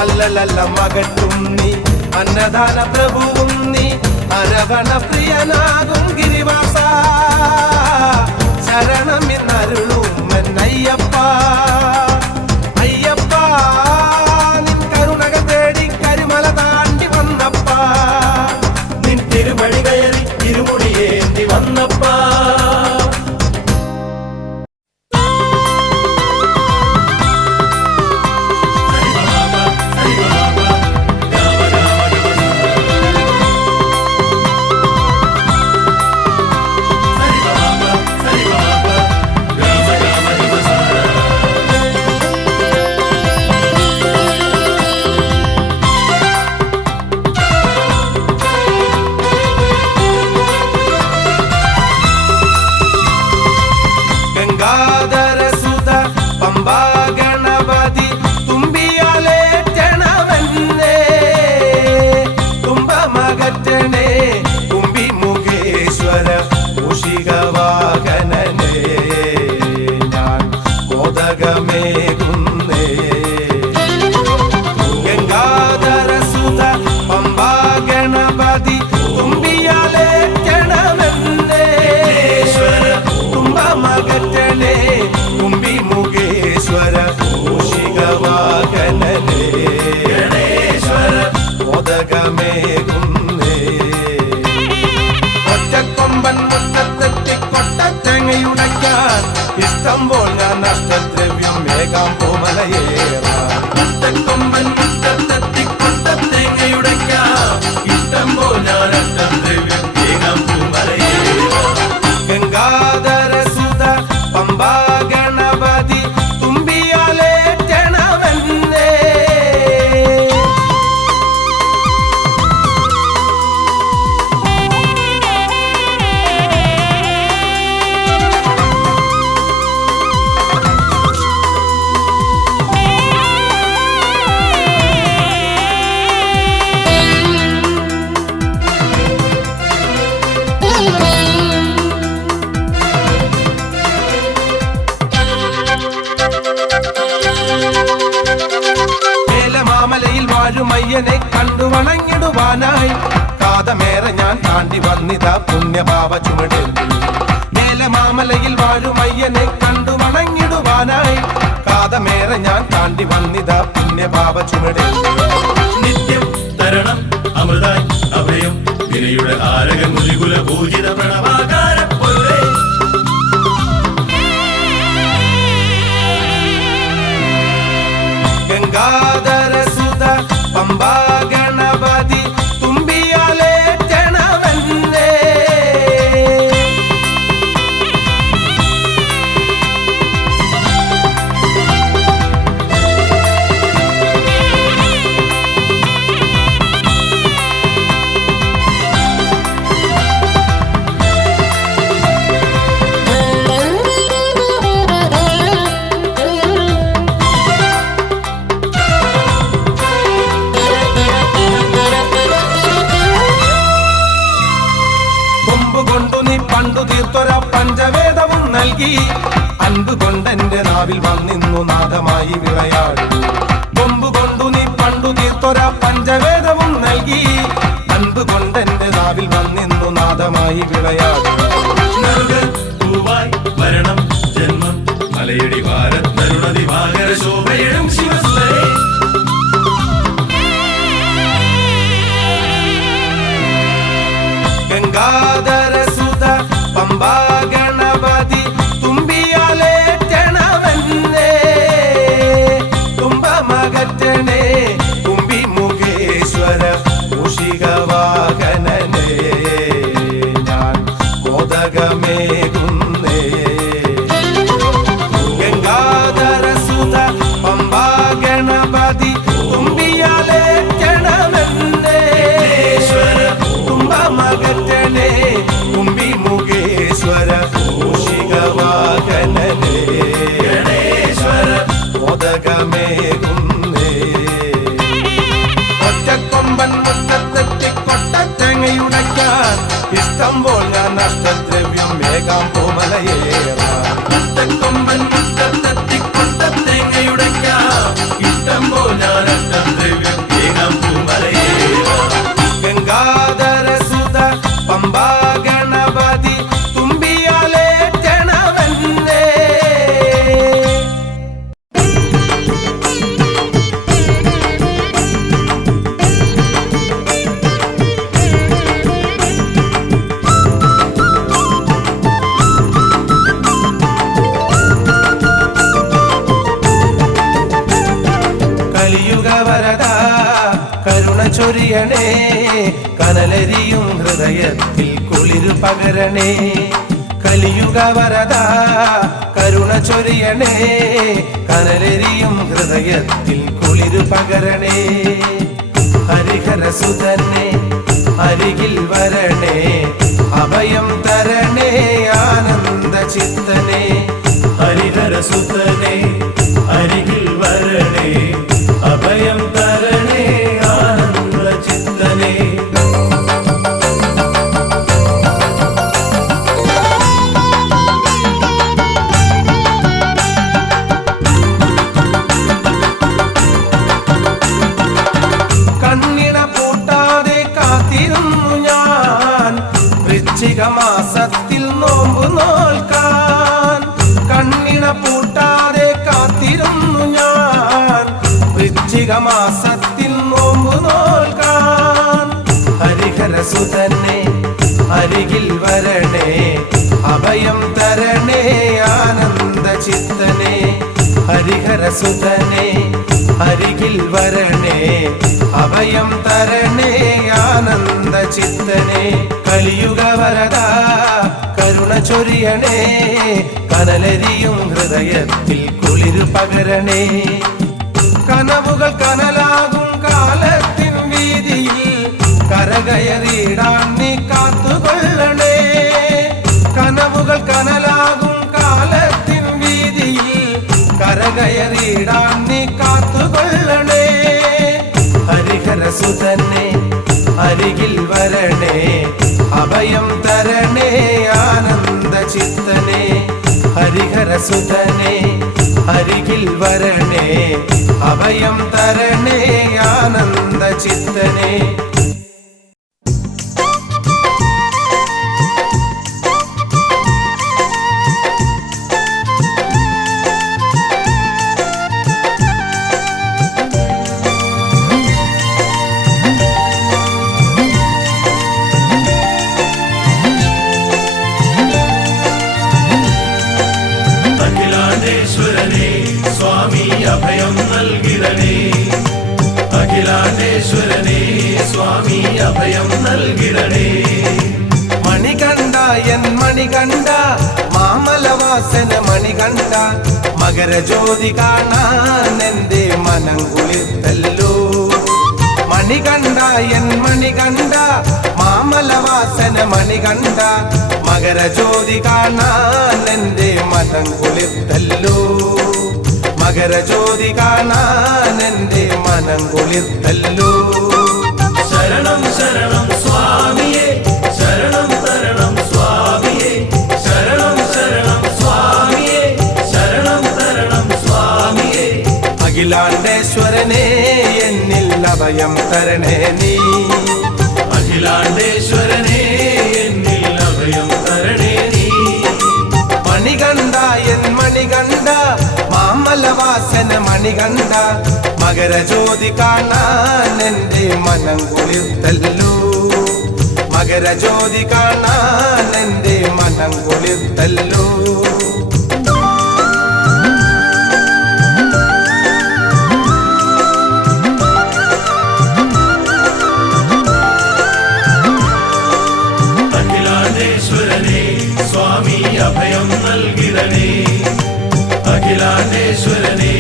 അല്ലലല്ല മകട്ടും നീ അന്നദാന പ്രഭുവും നീ അരവണ പ്രിയനാകും ഗിരിവാസ. ശരണമെന്നരുളും എന്നയ്യപ്പ. അയ്യപ്പ നിൻ കരുണകൾ തേടി കരിമല താണ്ടി വന്നപ്പ. നിൻ തിരുപണി കയറി തിരുമുടിയേന്തി വന്നപ്പ. ഇഷ്ടം പോൽ ഞാൻ നഷ്ടദ്രവ്യം മേഘാം കോമലയേറാം. മുട്ടക്കൊമ്പൻ മുട്ടത്തെത്തി കൊട്ടത്തേങ്ങയുടയ്ക്കാം. ഇഷ്ടം പോലെ ഞാൻ അഷ്ടദ്രവ്യം വേഗം പൂമലയേറാം. ഗംഗാധര സുത പമ്പാ ഗണപതി തുമ്പിയാലേറ്റണമെന്നേ. ഏലമാമലയിൽ വാഴുമയ്യനെ കണ്ടു വണങ്ങിടുവാനായി കാതമേറെ ഞാൻ താണ്ടി വന്നിതാ പുണ്യഭാവ ചുമടേന്തി. ഏലമാമലയിൽ വാഴുമയ്യനെ കണ്ടു വണങ്ങിടുവാനായി കാതമേറെ ഞാൻ താണ്ടി വന്നിതാ പുണ്യഭാവ ചുമടേന്തി. നിത്യം തരണം അമൃതായി അഭയം വിനയുടെ ആരക മുലികുല പൂജിത പ്രണവാകാര പൊരുളേ. ഗംഗാധര സുത പമ്പാ ഗണപതി തുമ്പിയാലേറ്റണമെന്നേ. കൊമ്പുകൊണ്ടു നീ പണ്ടു തീർത്തൊര പഞ്ചവേദവും നൽകി അൻപുകൊണ്ടെന്റെ നാവിൽ വന്നിന്നു നാദമായി വിളയാടി. കൊമ്പുകൊണ്ടു നീ പണ്ടു തീർത്തൊര പഞ്ചവേദവും നൽകി അൻപുകൊണ്ടെന്റെ നാവിൽ വന്നിന്നു നാദമായി വിളയാടി. നൽക പൂവായി വരണം ജന്മം മലയടി ഭാരത് തരുണ ദിവാകര ശോഭയിടും ശിവസുതരേ. ഗംഗാധര സുത പമ്പാ ഗണപതി തുമ്പിയാലേറ്റണമെന്നേ. തുമ്പമകറ്റണേ തുമ്പി മുഖേശ്വര മൂഷികവാഹനനേ. ഞാൻ മോദകമേകുന്നേ. ഗംഗാധര സുത പമ്പാ ഗണപതി തുമ്പിയാലേറ്റണമെന്നേ. തുമ്പമകറ്റണേ തുമ്പി മുഖേശ്വര മൂഷികവാഹനനേ. ഗണേശ്വര മോദകമേകുന്നേ. ഒറ്റക്കൊമ്പൻ മുട്ടത്തെത്തി കൊട്ടത്തേങ്ങയുടയ്ക്കാൻ ഇഷ്ടം പോൽ ഞാൻ നഷ്ടദ്രവ്യം മേഘാം കോമലയേറാം. മുട്ടക്കൊമ്പൻ മുട്ടത്തെത്തി കൊട്ടത്തേങ്ങയുടയ്ക്കാം. ഇഷ്ടം പോലെ ഞാൻ അഷ്ടദ്രവ്യം വേഗം പൂമലയേറാം. ഗംഗാധര സുത പമ്പാ ഗണപതി തുമ്പിയാലേറ്റണമെന്നേ. കലിയുഗ വരദ കരുണ ചൊരിയണേ. കനലരിയും ഹൃദയത്തിൽ കുളിരു പകരണേ. കലിയുഗ വരദ കരുണ ചൊരിയണേ. കനലരിയും ഹൃദയത്തിൽ കുളിരു പകരണേ. ഹരിഹര സുതനെ അരികിൽ വരണേ. അഭയം തരണേ ആനന്ദ ചിത്തനെ. ഹരിഹര സുതനെ അരികിൽ വരണേ. അഭയം തരണേ ആനന്ദ ചിത്തനെ. കണ്ണിട പൂട്ടാതെ കാത്തിരുന്നു ഞാൻ വൃശ്ചിക മാസത്തിൽ നോമ്പു നോൽക്കാൻ. കണ്ണിട പൂട്ടാതെ കാത്തിരുന്നു ഞാൻ വൃശ്ചിക മാസത്തിൽ നോമ്പു നോൽക്കാൻ. ഹരിഹര സുതനെ അരികിൽ വരണേ. അഭയം തരണേ ആനന്ദ ഹരിഹരസുതനെ അരികിൽ വരണേ അഭയം തരണേ ആനന്ദ ചിത്തനെ കലിയുഗ വരദ കരുണ ചൊരിയണേ കനലരിയും ഹൃദയത്തിൽ കുളിരു പകരണേ കനവുകൾ കനലാകും കാലത്തിൻ വീതിയിൽ കരകയറിയിടാൻ നീ കാത്തുകൊള്ളണേ കനവുകൾ കനലാകും കാലത്തിൻ വീതിയിൽ കരകയറിയിടാൻ നീ കാത്തുകൊള്ളണേ ഹരിഹരസുതനെ അരികിൽ വരണേ അഭയം തരണേ ആനന്ദ ചിത്തനെ ഹരിഹരസുതനെ അരികിൽ വരണേ അഭയം തരണേ ആനന്ദ ചിത്തനെ അഖിലാണ്ടേശ്വരനെ സ്വാമി അഭയം നൽകിടണേ അഖിലാണ്ടേശ്വരനെ സ്വാമി അഭയം നൽകിടണേ മണികണ്ഠ എൻ മണികണ്ഠ മാമലവാസന മണികണ്ഠ മകരജ്യോതി കാണാൻ എന്റെ മനം കുളിർത്തല്ലോ മണികണ്ഠ എൻ മണികണ്ഠ മാമലവാസന മണികണ്ഠ മകരജ്യോതി കാണാൻ എന്റെ മനം കുളിർത്തല്ലോ മകരജ്യോതി കാണാൻ എന്റെ മനം കുളിർത്തല്ലോ ശരണം ശരണം സ്വാമിയേ ശരണം തരണം സ്വാമിയേ ശരണം ശരണം സ്വാമിയേ ശരണം തരണം സ്വാമിയേ അഖിലാണ്ടേശ്വരനെ എന്നിൽ അഭയം തരണേ നീ അഖിലാണ്ടേശ്വരനെ എന്നിൽ അഭയം തരണേ നീ മണികണ്ഠ എൻ മണികണ്ഠ മാമലവാസന മണികണ്ഠ മകരജ്യോതി കാണാൻ എന്റെ മനം കുളിർത്തല്ലോ മകരജ്യോതി കാണാൻ എന്റെ മനം കുളിർത്തല്ലോ അഖിലാണ്ടേശ്വരനെ സ്വാമി അഭയം നൽകിടണേ അഖിലാണ്ടേശ്വരനെ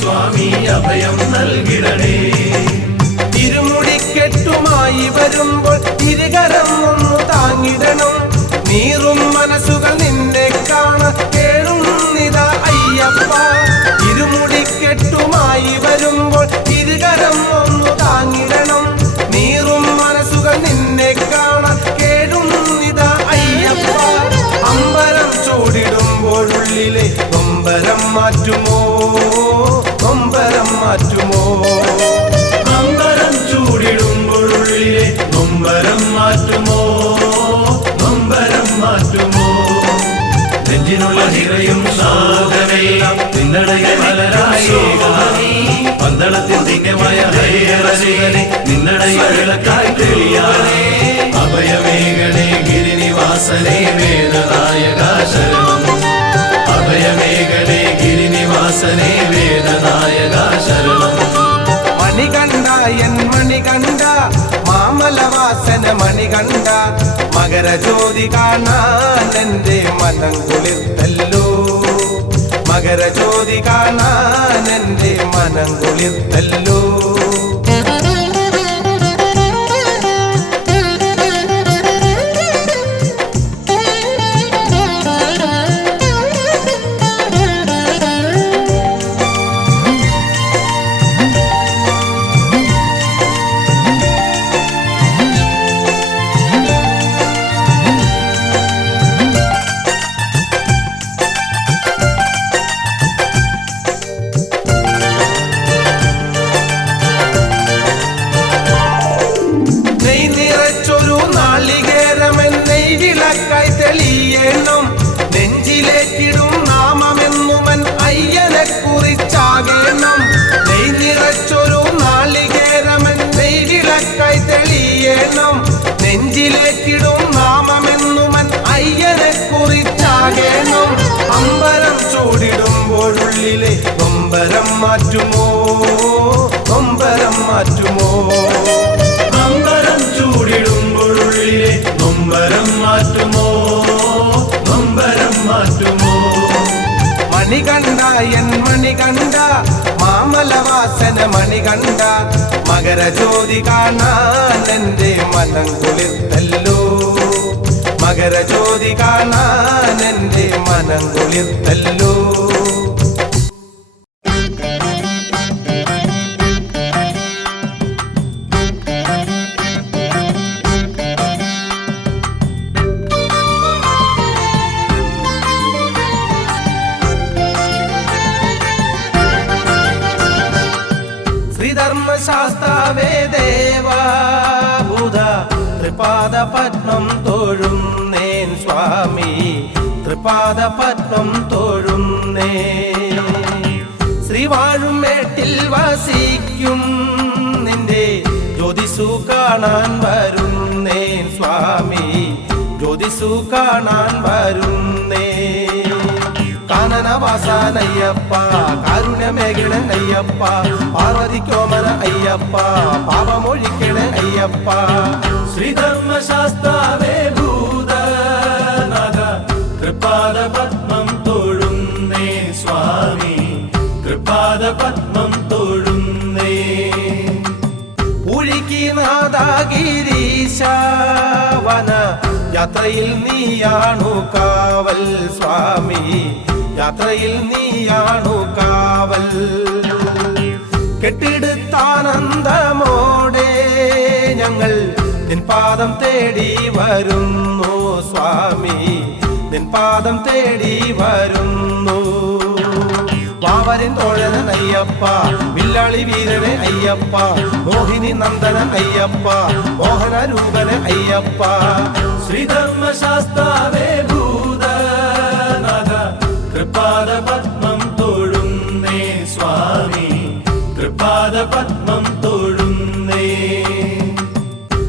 സ്വാമി അഭയം നൽകിടണേ ഇരുമുടിക്കെട്ടുമായി വരുമ്പോൾ ഇരുകരം ഒന്നു താങ്ങിടണം നീറും മനസ്സുകൾ നിന്നെ കാണാൻ കേഴുന്നിതാ അയ്യപ്പ ഇരുമുടിക്കെട്ടുമായി വരുമ്പോൾ ഇരുകരം ഒന്നു താങ്ങിടണം നീറും മനസ്സുകൾ നിന്നെ കാണാൻ കേഴുന്നിതാ അയ്യപ്പ അമ്പരം ചൂടിടുമ്പോഴുള്ളിലെ നൊമ്പരം മാറ്റുമോ നൊമ്പരം മാറ്റുമോ നൊമ്പരം ചൂടിടുമ്പോഴുള്ളിലെ നൊമ്പരം മാറ്റുമോ നൊമ്പരം മാറ്റുമോ നെഞ്ചിനുള്ള ഹിറയും സാധനയെല്ലാം നിന്നടയെ മലരായി പന്തളത്തിൽ തിങ്ങമായ ഹരിഹരനെ നിന്നടയെ വിളക്കായി തെളിയാനേ അഭയമേഘനെ ഗിരിനിവാസനെ വേദനായക ശരണം അഭയമേഘനെ ഗിരിനിവാസനെ വേദനായക ശരണം മണികണ്ഠ എൻ മണികണ്ഠ മാമലവാസന മണികണ്ഠ മകരജ്യോതി കാണാൻ എന്റെ മനം കുളിർത്തല്ലോ മകരജ്യോതി കാണാൻ എന്റെ മനം കുളിർത്തല്ലോ നെഞ്ചിലേക്കിടും നാമമെന്നുമൻ അയ്യനെ കുറിച്ചാകേണം നെയ് നിറച്ചൊരു നാളികേരമൻ നെയ്വിളക്കായി തെളിയേണം നെഞ്ചിലേക്കിടും നാമമെന്നുമൻ അയ്യനെ കുറിച്ചാകേണം അമ്പരം ചൂടിടുമ്പോഴുള്ളിലെ കൊമ്പ നൊമ്പരം മാറ്റുമോ നൊമ്പരം മാറ്റുമോ നൊമ്പരം ചൂടിടുമ്പോഴുള്ളിലെ നൊമ്പരം മാറ്റുമോ നൊമ്പരം മാറ്റുമോ മണികണ്ഠ എൻ മണികണ്ഠ മാമലവാസന മണികണ്ഠ മകരജ്യോതി കാണാൻ എൻ്റെ മനം കുളിർത്തല്ലോ മകരജ്യോതി കാണാൻ എൻ്റെ മനം കുളിർത്തല്ലോ ശ്രീധർമ്മശാസ്താവേ ദേവാഭൂത ത്രിപാദ പത്മം തൊഴുന്നേൻ സ്വാമി ത്രിപാദ പത്മം തൊഴുന്നേ ശ്രീവാഴും മേട്ടിൽ വസിക്കും നിന്റെ ജ്യോതിസു കാണാൻ വരുന്നേൻ സ്വാമി ജ്യോതിസു കാണാൻ വരുന്നേ കാനനവാസാനയ്യപ്പ കാരുണ്യമേകിണ അയ്യപ്പ പാർവതിക്കോമന അയ്യപ്പ പാപമൊഴിക്കണ അയ്യപ്പ ശ്രീധർമ്മശാസ്താവേ ഭൂതനാഥ തൃപാദ പത്മം തൊഴുന്നേ സ്വാമി തൃപാദ പത്മം തൊഴുന്നേ പൂഴിക്ക് നാദാഗിരീശ വന യാത്രയിൽ നീയാണു കാവൽ സ്വാമി യാത്രയിൽ നീയാണു കാവൽ കെട്ടിടുത്താനന്ദമോടെ ഞങ്ങൾ നിൻ പാദം തേടി വരുന്നു സ്വാമി നിൻ പാദം തേടി വരുന്നു വാവരൻ തോഴനൻ അയ്യപ്പ വില്ലാളി വീരനെ അയ്യപ്പ മോഹിനി നന്ദനൻ അയ്യപ്പ മോഹന രൂപനെ അയ്യപ്പ ശ്രീധർമ്മശാസ്താവേ ഭൂതനാഥ തൃപാദ പത്മം തൊഴുന്നേ സ്വാമി തൃപാദ പത്മം തൊഴുന്നേ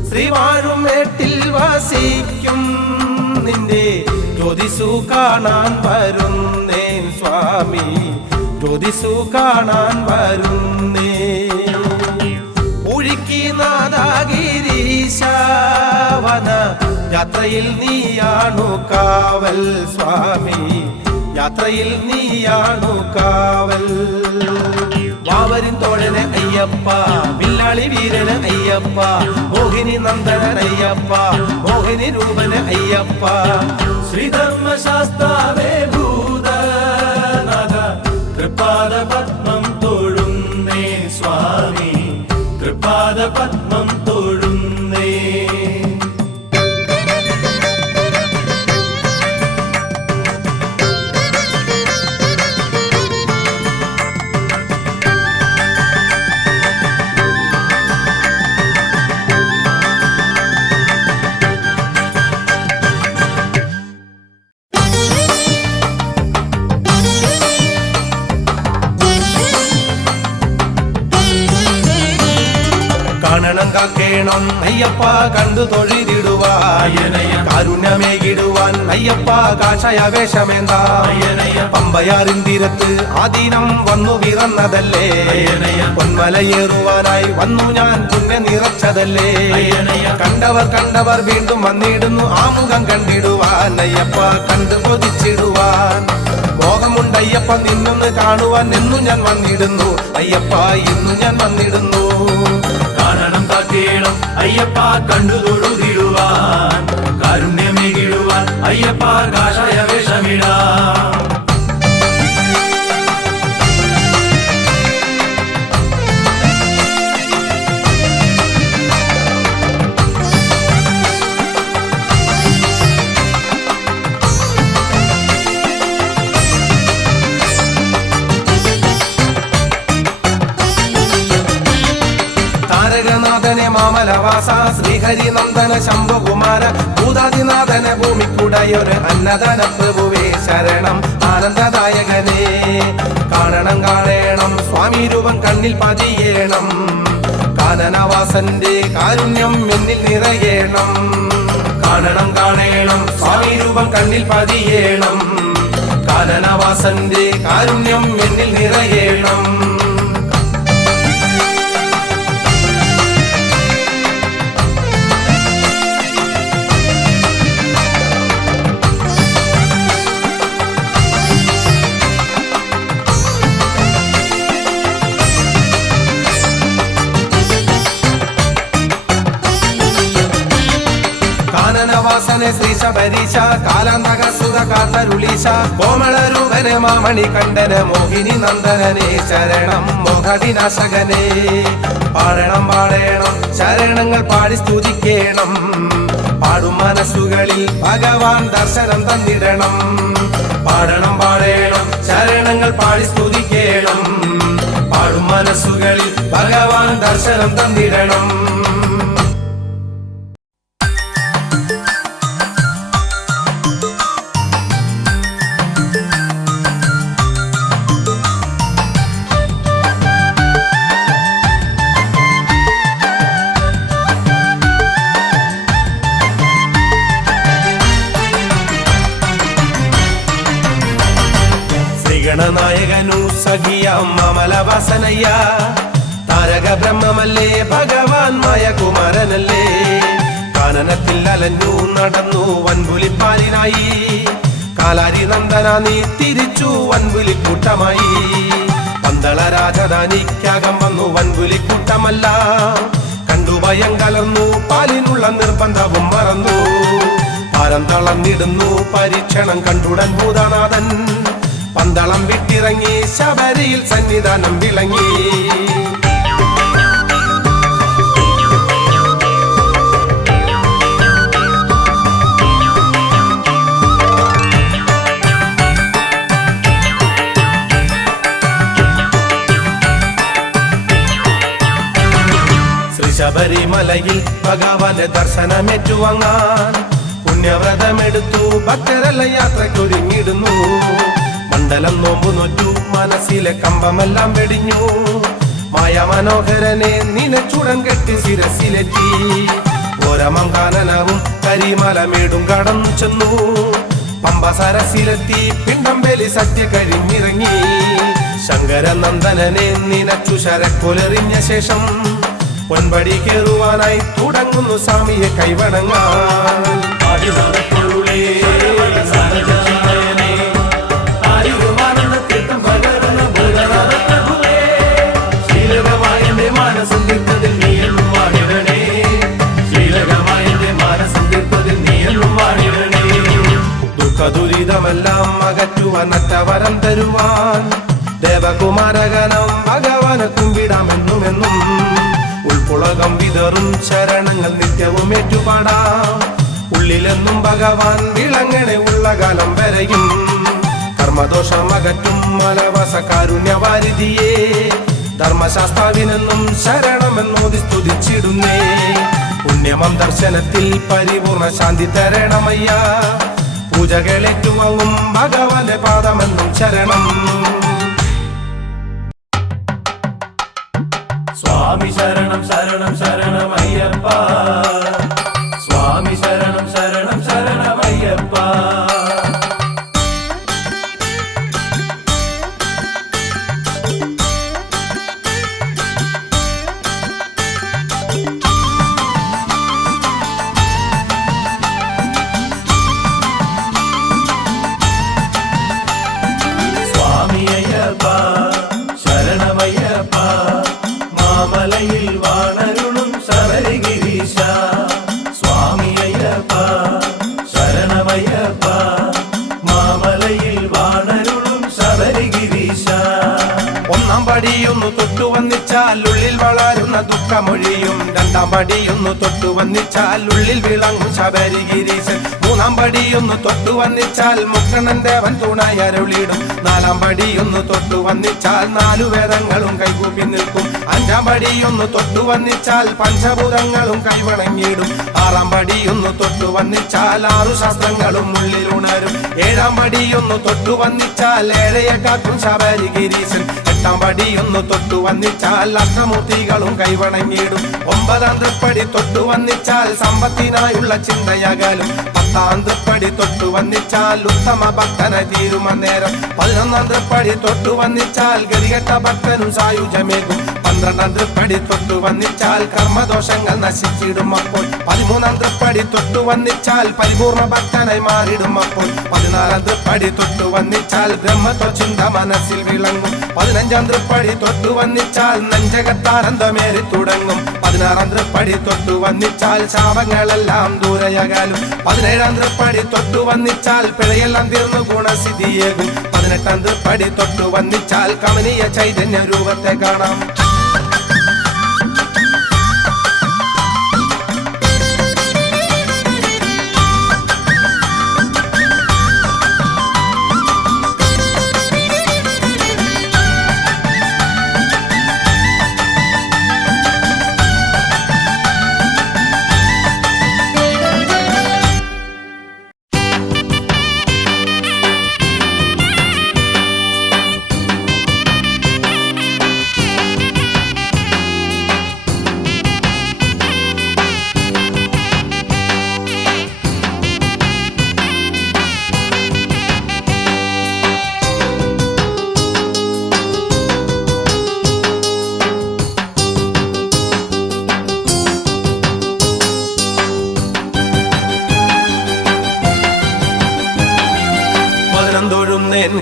ശ്രീവാഴും മേട്ടിൽ വസിക്കും നിന്റെ ജ്യോതിസു കാണാൻ വരുന്നേൻ സ്വാമി ജ്യോതിസു കാണാൻ വരുന്നേ പൂഴിക്ക് നാദാഗിരീശ വന യാത്രയിൽ നീയാണു കാവൽ സ്വാമി യാത്രയിൽ നീയാണു കാവൽ വാവരിൻ തോഴനെ അയ്യപ്പ വില്ലാളി വീരന് അയ്യപ്പ മോഹിനി നന്ദനൻ അയ്യപ്പ മോഹിനി രൂപന് അയ്യപ്പ ശ്രീധർമ്മശാസ്താവേ ഭൂതനാഥ തൃപാദ പത്മം തൊഴുന്നേ സ്വാമി തൃപാദ പത്മം തൊഴുന്നേ കാണണം കാക്കേണം അയ്യപ്പ കണ്ടു തൊഴിലിടുവാൻ കാരുണ്യമേകിടുവാൻ അയ്യപ്പ കാഷായവേഷമേന്താ പമ്പയാറിൻ തീരത്ത് ആദീനം വന്നു പിറന്നതല്ലേ പൊന്മലയേറുവാനായി വന്നു ഞാൻ പുണ്യ നിറച്ചതല്ലേ കണ്ടവർ വീണ്ടും വന്നിടുന്നു ആമുഖം കണ്ടിടുവാൻ അയ്യപ്പ കണ്ടു കൊതിച്ചിടുവാൻ മോഹമുണ്ടയ്യപ്പ നിന്നൊന്ന് കാണുവാൻ എന്നു ഞാൻ വന്നിടുന്നു അയ്യപ്പ ഇന്നു ഞാൻ വന്നിടുന്നു കാണണം കാക്കേണം അയ്യപ്പ കണ്ടു തൊഴുതിടുവാൻ കാരുണ്യമേകിടുവാൻ അയ്യപ്പ കാഷായ വേഷമിടാം താരകനാഥനെ മാമലവാസ ശ്രീഹരിനന്ദന ശംഭുകുമാര ഭൂതാദിനാഥന ഭൂമിക്കുടയൊരു അന്നദാന പ്രഭുവേ ശരണം ആനന്ദദായകനെ കാണണം കാണേണം സ്വാമി രൂപം കണ്ണിൽ പതിയേണം കാനനവാസന്റെ കാരുണ്യം എന്നിൽ നിറയേണം കാണണം കാണേണം സ്വാമി രൂപം കണ്ണിൽ പതിയേണം കാനനവാസന്റെ കാരുണ്യം എന്നിൽ നിറയേണം. കാനനവാസനെ ശ്രീ ശബരീശ കാലാന്തക സുത കാത്തരുളീശ കോമളരൂപനെ മാമണി കണ്ഠന് മോഹിനി നന്ദനനെ ശരണം മോഹവിനാശകനെ. പാടണം പാടേണം ശരണങ്ങൾ പാടി സ്തുതിക്കേണം. പാടും മനസ്സുകളിൽ ഭഗവാൻ ദർശനം തന്നിടണം. പാടണം പാടേണം ശരണങ്ങൾ പാടി സ്തുതിക്കേണം. പാടും മനസ്സുകളിൽ ഭഗവാൻ ദർശനം തന്നിടണം. ഗണനായകനു സഖിയാം അമലവാസനയ്യ താരക ബ്രഹ്മമല്ലേ ഭഗവാൻ മായ കുമാരനല്ലേ. കാനനത്തിൽ അലഞ്ഞു നടന്നു വൻപുലിപ്പാലിനായി കാലാരി നന്ദന നീ തിരിച്ചു വൻപുലിക്കൂട്ടമായി. പന്തള രാജധാനിക്കകം വന്നു വൻപുലിക്കൂട്ടമല്ല കണ്ടു ഭയം കലർന്നു പാലിനുള്ള നിർബന്ധവും മറന്നു. പാരം തളർന്നിടുന്നു പരീക്ഷണം കണ്ടുടൻ ഭൂതനാഥൻ പന്തളം വിട്ടിറങ്ങി ശബരിയിൽ സന്നിധാനം വിളങ്ങി. ശ്രീ ശബരിമലയിൽ ഭഗവാന്റെ ദർശനമേറ്റുവാങ്ങാൻ പുണ്യവ്രതമെടുത്തു ഭക്തരെല്ലാം യാത്രയ്ക്കൊരുങ്ങിടുന്നു. മണ്ഡലം നോമ്പു നോറ്റു മനസ്സിലെ കമ്പമെല്ലാം വെടിഞ്ഞു. മായ മനോഹരനെ നിനച്ചുടൻ കെട്ടി ശിരസിലെത്തി. ഓരമം കാനനവും കരിമലമേടും കടന്നു ചെന്നു. പമ്പ സരസിലെത്തി പിണ്ടം ബലി സത്യ കഴിഞ്ഞിറങ്ങി. ശങ്കരനന്ദനനെ നിനച്ചു ശരക്കൊലെറിഞ്ഞ ശേഷം പൊൻപടി കേറുവാനായി തുടങ്ങുന്നു സ്വാമിയെ കൈവണങ്ങാൻ. ദുരിതമെല്ലാം അകറ്റുവാൻ അറ്റവരം തരുവാൻ ദേവകുമാരഗണം ഭഗവാനെ കുമ്പിടാമെന്നുമെന്നും. ഉൾപ്പുളകം വിതറും ശരണങ്ങൾ നിത്യവും ഏറ്റുപാടാം. ഉള്ളിലെന്നും ഭഗവാൻ വിളങ്ങണെ ഉള്ള കാലം വരെയും. കർമ്മദോഷം അകറ്റും മലവാസ കാരുണ്യവാരിധിയേ ധർമ്മശാസ്താവിനെന്നും ശരണമെന്നോതി സ്തുതിച്ചിടുന്നേ. പുണ്യമം ദർശനത്തിൽ പരിപൂർണ ശാന്തി തരണമയ്യ. പൂജകളേറ്റുവാങ്ങും ഭഗവാന്റെ പാദമെന്നും ശരണം. സ്വാമി ശരണം ശരണം ശരണമയ്യപ്പ. സ്വാമി ശരണം ശരണം ശരണമയ്യപ്പ. ശരണമയ്യപ്പ മാമലയിൽ വാണരുളും ശബരിഗിരീശ. സ്വാമി അയ്യപ്പ ശരണമയ്യപ്പ മാമലയിൽ വാണരുളും ശബരിഗിരീശ. ഒന്നാം പടിയൊന്നു തൊട്ടു വന്നിച്ചാൽ ഉള്ളിൽ വളരുന്ന ദുഃഖമൊഴിയും. രണ്ടാം പടിയൊന്നു തൊട്ടു വന്നിച്ചാൽ ഉള്ളിൽ വിളങ്ങും ശബരിഗിരീശൻ. മൂന്നാം പടിയൊന്നു തൊട്ടു വന്നിച്ചാൽ മുക്കണ്ണൻ ദേവൻ തുണയരുളിടും. നാലാം പടിയൊന്നു തൊട്ടു വന്നിച്ചാൽ നാലു വേദങ്ങളും കൈകൂപ്പി നിൽക്കും. അഞ്ചാം പടിയൊന്നു തൊട്ടു വന്നിച്ചാൽ പഞ്ചഭൂതങ്ങളും കൈവണങ്ങിടും. ആറാം പടിയൊന്നു തൊട്ടു വന്നിച്ചാൽ ആറു ശാസ്ത്രങ്ങളും ഉള്ളിലുണരും. ഏഴാം പടിയൊന്നു തൊട്ടു വന്നിച്ചാൽ ഏഴയെ കാക്കും ശബരിഗിരീശൻ. എട്ടാം പടിയൊന്നു തൊട്ടു വന്നിച്ചാൽ അഷ്ടമൂർത്തികളും കൈവണങ്ങിടും. ഒമ്പതാം തൃപ്പടി തൊട്ടു വന്നിച്ചാൽ സമ്പത്തിനായുള്ള ചിന്തയകലും. 10 തൃപ്പടി തൊട്ടു വന്നിച്ചാൽ ഉത്തമ ഭക്തനായി തീരുമന്നേരം 11 തൃപ്പടി തൊട്ടു വന്നിച്ചാൽ ഗതികെട്ട ഭക്തനും സായുജ്യമേകും 12 തൃപ്പടി തൊട്ടു വന്നിച്ചാൽ കർമ്മദോഷങ്ങൾ നശിച്ചിടും അപ്പോൾ 13 തൃപ്പടി തൊട്ടു വന്നിച്ചാൽ പരിപൂർണ ഭക്തനായി മാറിടും അപ്പോൾ 14 തൃപ്പടി തൊട്ടു വന്നിച്ചാൽ ബ്രഹ്മത്വ ചിന്ത മനസ്സിൽ വിളങ്ങും 15 തൃപ്പടി തൊട്ടു വന്നിച്ചാൽ നെഞ്ചകത്താനന്ദമേറി തുടങ്ങും 16 തൃപ്പടി തൊട്ടു വന്നിച്ചാൽ ശാപങ്ങളെല്ലാം ദൂരയകാലും 17 തൃപ്പടി തൊട്ടു വന്നിച്ചാൽ പിഴയെല്ലാം തീർന്നു ഗുണസിദ്ധിയേകും 18 തൃപ്പടി തൊട്ടു വന്നിച്ചാൽ കമനീയ ചൈതന്യ രൂപത്തെ കാണാം.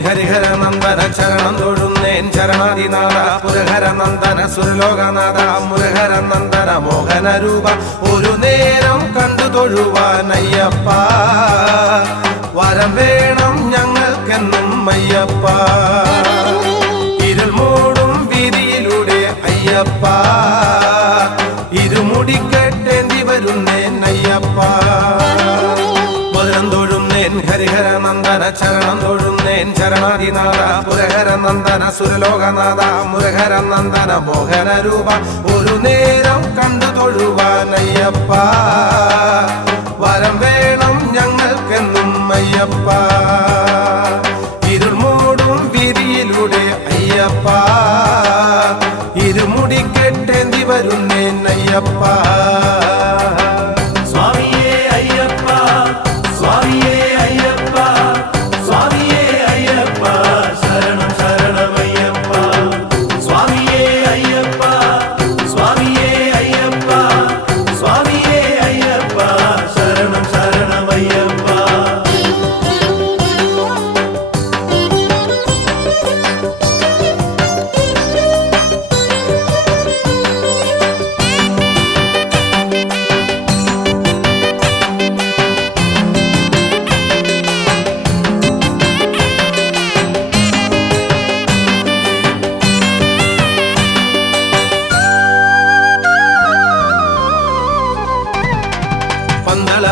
ഹരിഹര നന്ദന ചരണം തൊഴുന്നേൻ ചരണാദിനാഥ പുരഹര നന്ദന സുരലോകനാഥ മുരഹര നന്ദന മോഹന രൂപ ഒരു നേരം കണ്ടു തൊഴുവാനയ്യപ്പ വരം വേണം ഞങ്ങൾക്കെന്നും അയ്യപ്പ ഇരുൾ മൂടും വീതിയിലൂടെ അയ്യപ്പ ഇരുമുടിക്കെട്ടേന്തി വരുന്നേൻ അയ്യപ്പ ഹരിഹര നന്ദന ചരണം തൊഴുന്നേൻ ചരണാദിനാഥ പുരഹര നന്ദന സുരലോകനാഥ മുരഹര നന്ദന മോഹന രൂപ ഒരു നേരം കണ്ടു തൊഴുവാനയ്യപ്പ വരം വേണം ഞങ്ങൾക്കെന്നും അയ്യപ്പ ഇരുൾ മൂടും വീതിയിലൂടെ അയ്യപ്പ ഇരുമുടിക്കെട്ടേന്തി വരുന്നേൻ അയ്യപ്പ.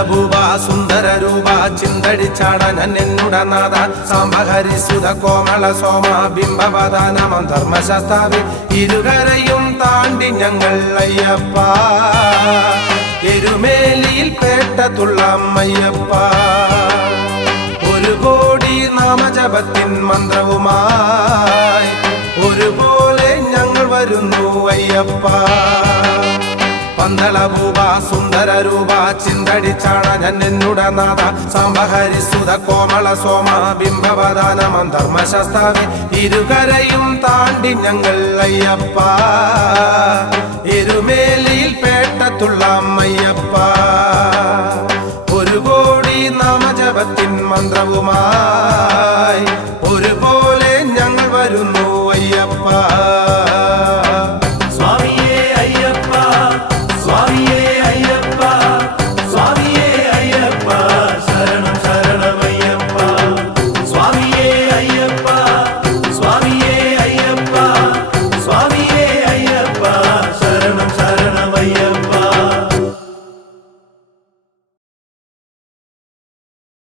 ഭൂപ സുന്ദര രൂപ ചിന്തടിച്ചാടനൻ എന്നുടനാഥ സാംബഹരിസുത കോമള സോമ ബിംബവദാനമം ധർമ്മശാസ്താവി ഇരുകരയും താണ്ടി ഞങ്ങൾ അയ്യപ്പ എരുമേലിയിൽ പേട്ടത്തുള്ള അയ്യപ്പ ഒരു കോടി നാമജപത്തിൻ മന്ത്രവുമായി ഒരുപോലെ ഞങ്ങൾ വരുന്നു അയ്യപ്പ പന്തളഭൂപ സുന്ദര രൂപ ചിന്തടിച്ചാണൻ എന്നുടനാഥ സാംബഹരിസുത കോമള സോമ ബിംബവദാനമം ധർമ്മശാസ്താവി ഇരുകരയും താണ്ടി ഞങ്ങൾ അയ്യപ്പ എരുമേലിയിൽ പേട്ടത്തുള്ള അയ്യപ്പ ഒരു കോടി നാമജപത്തിൻ മന്ത്രവുമായി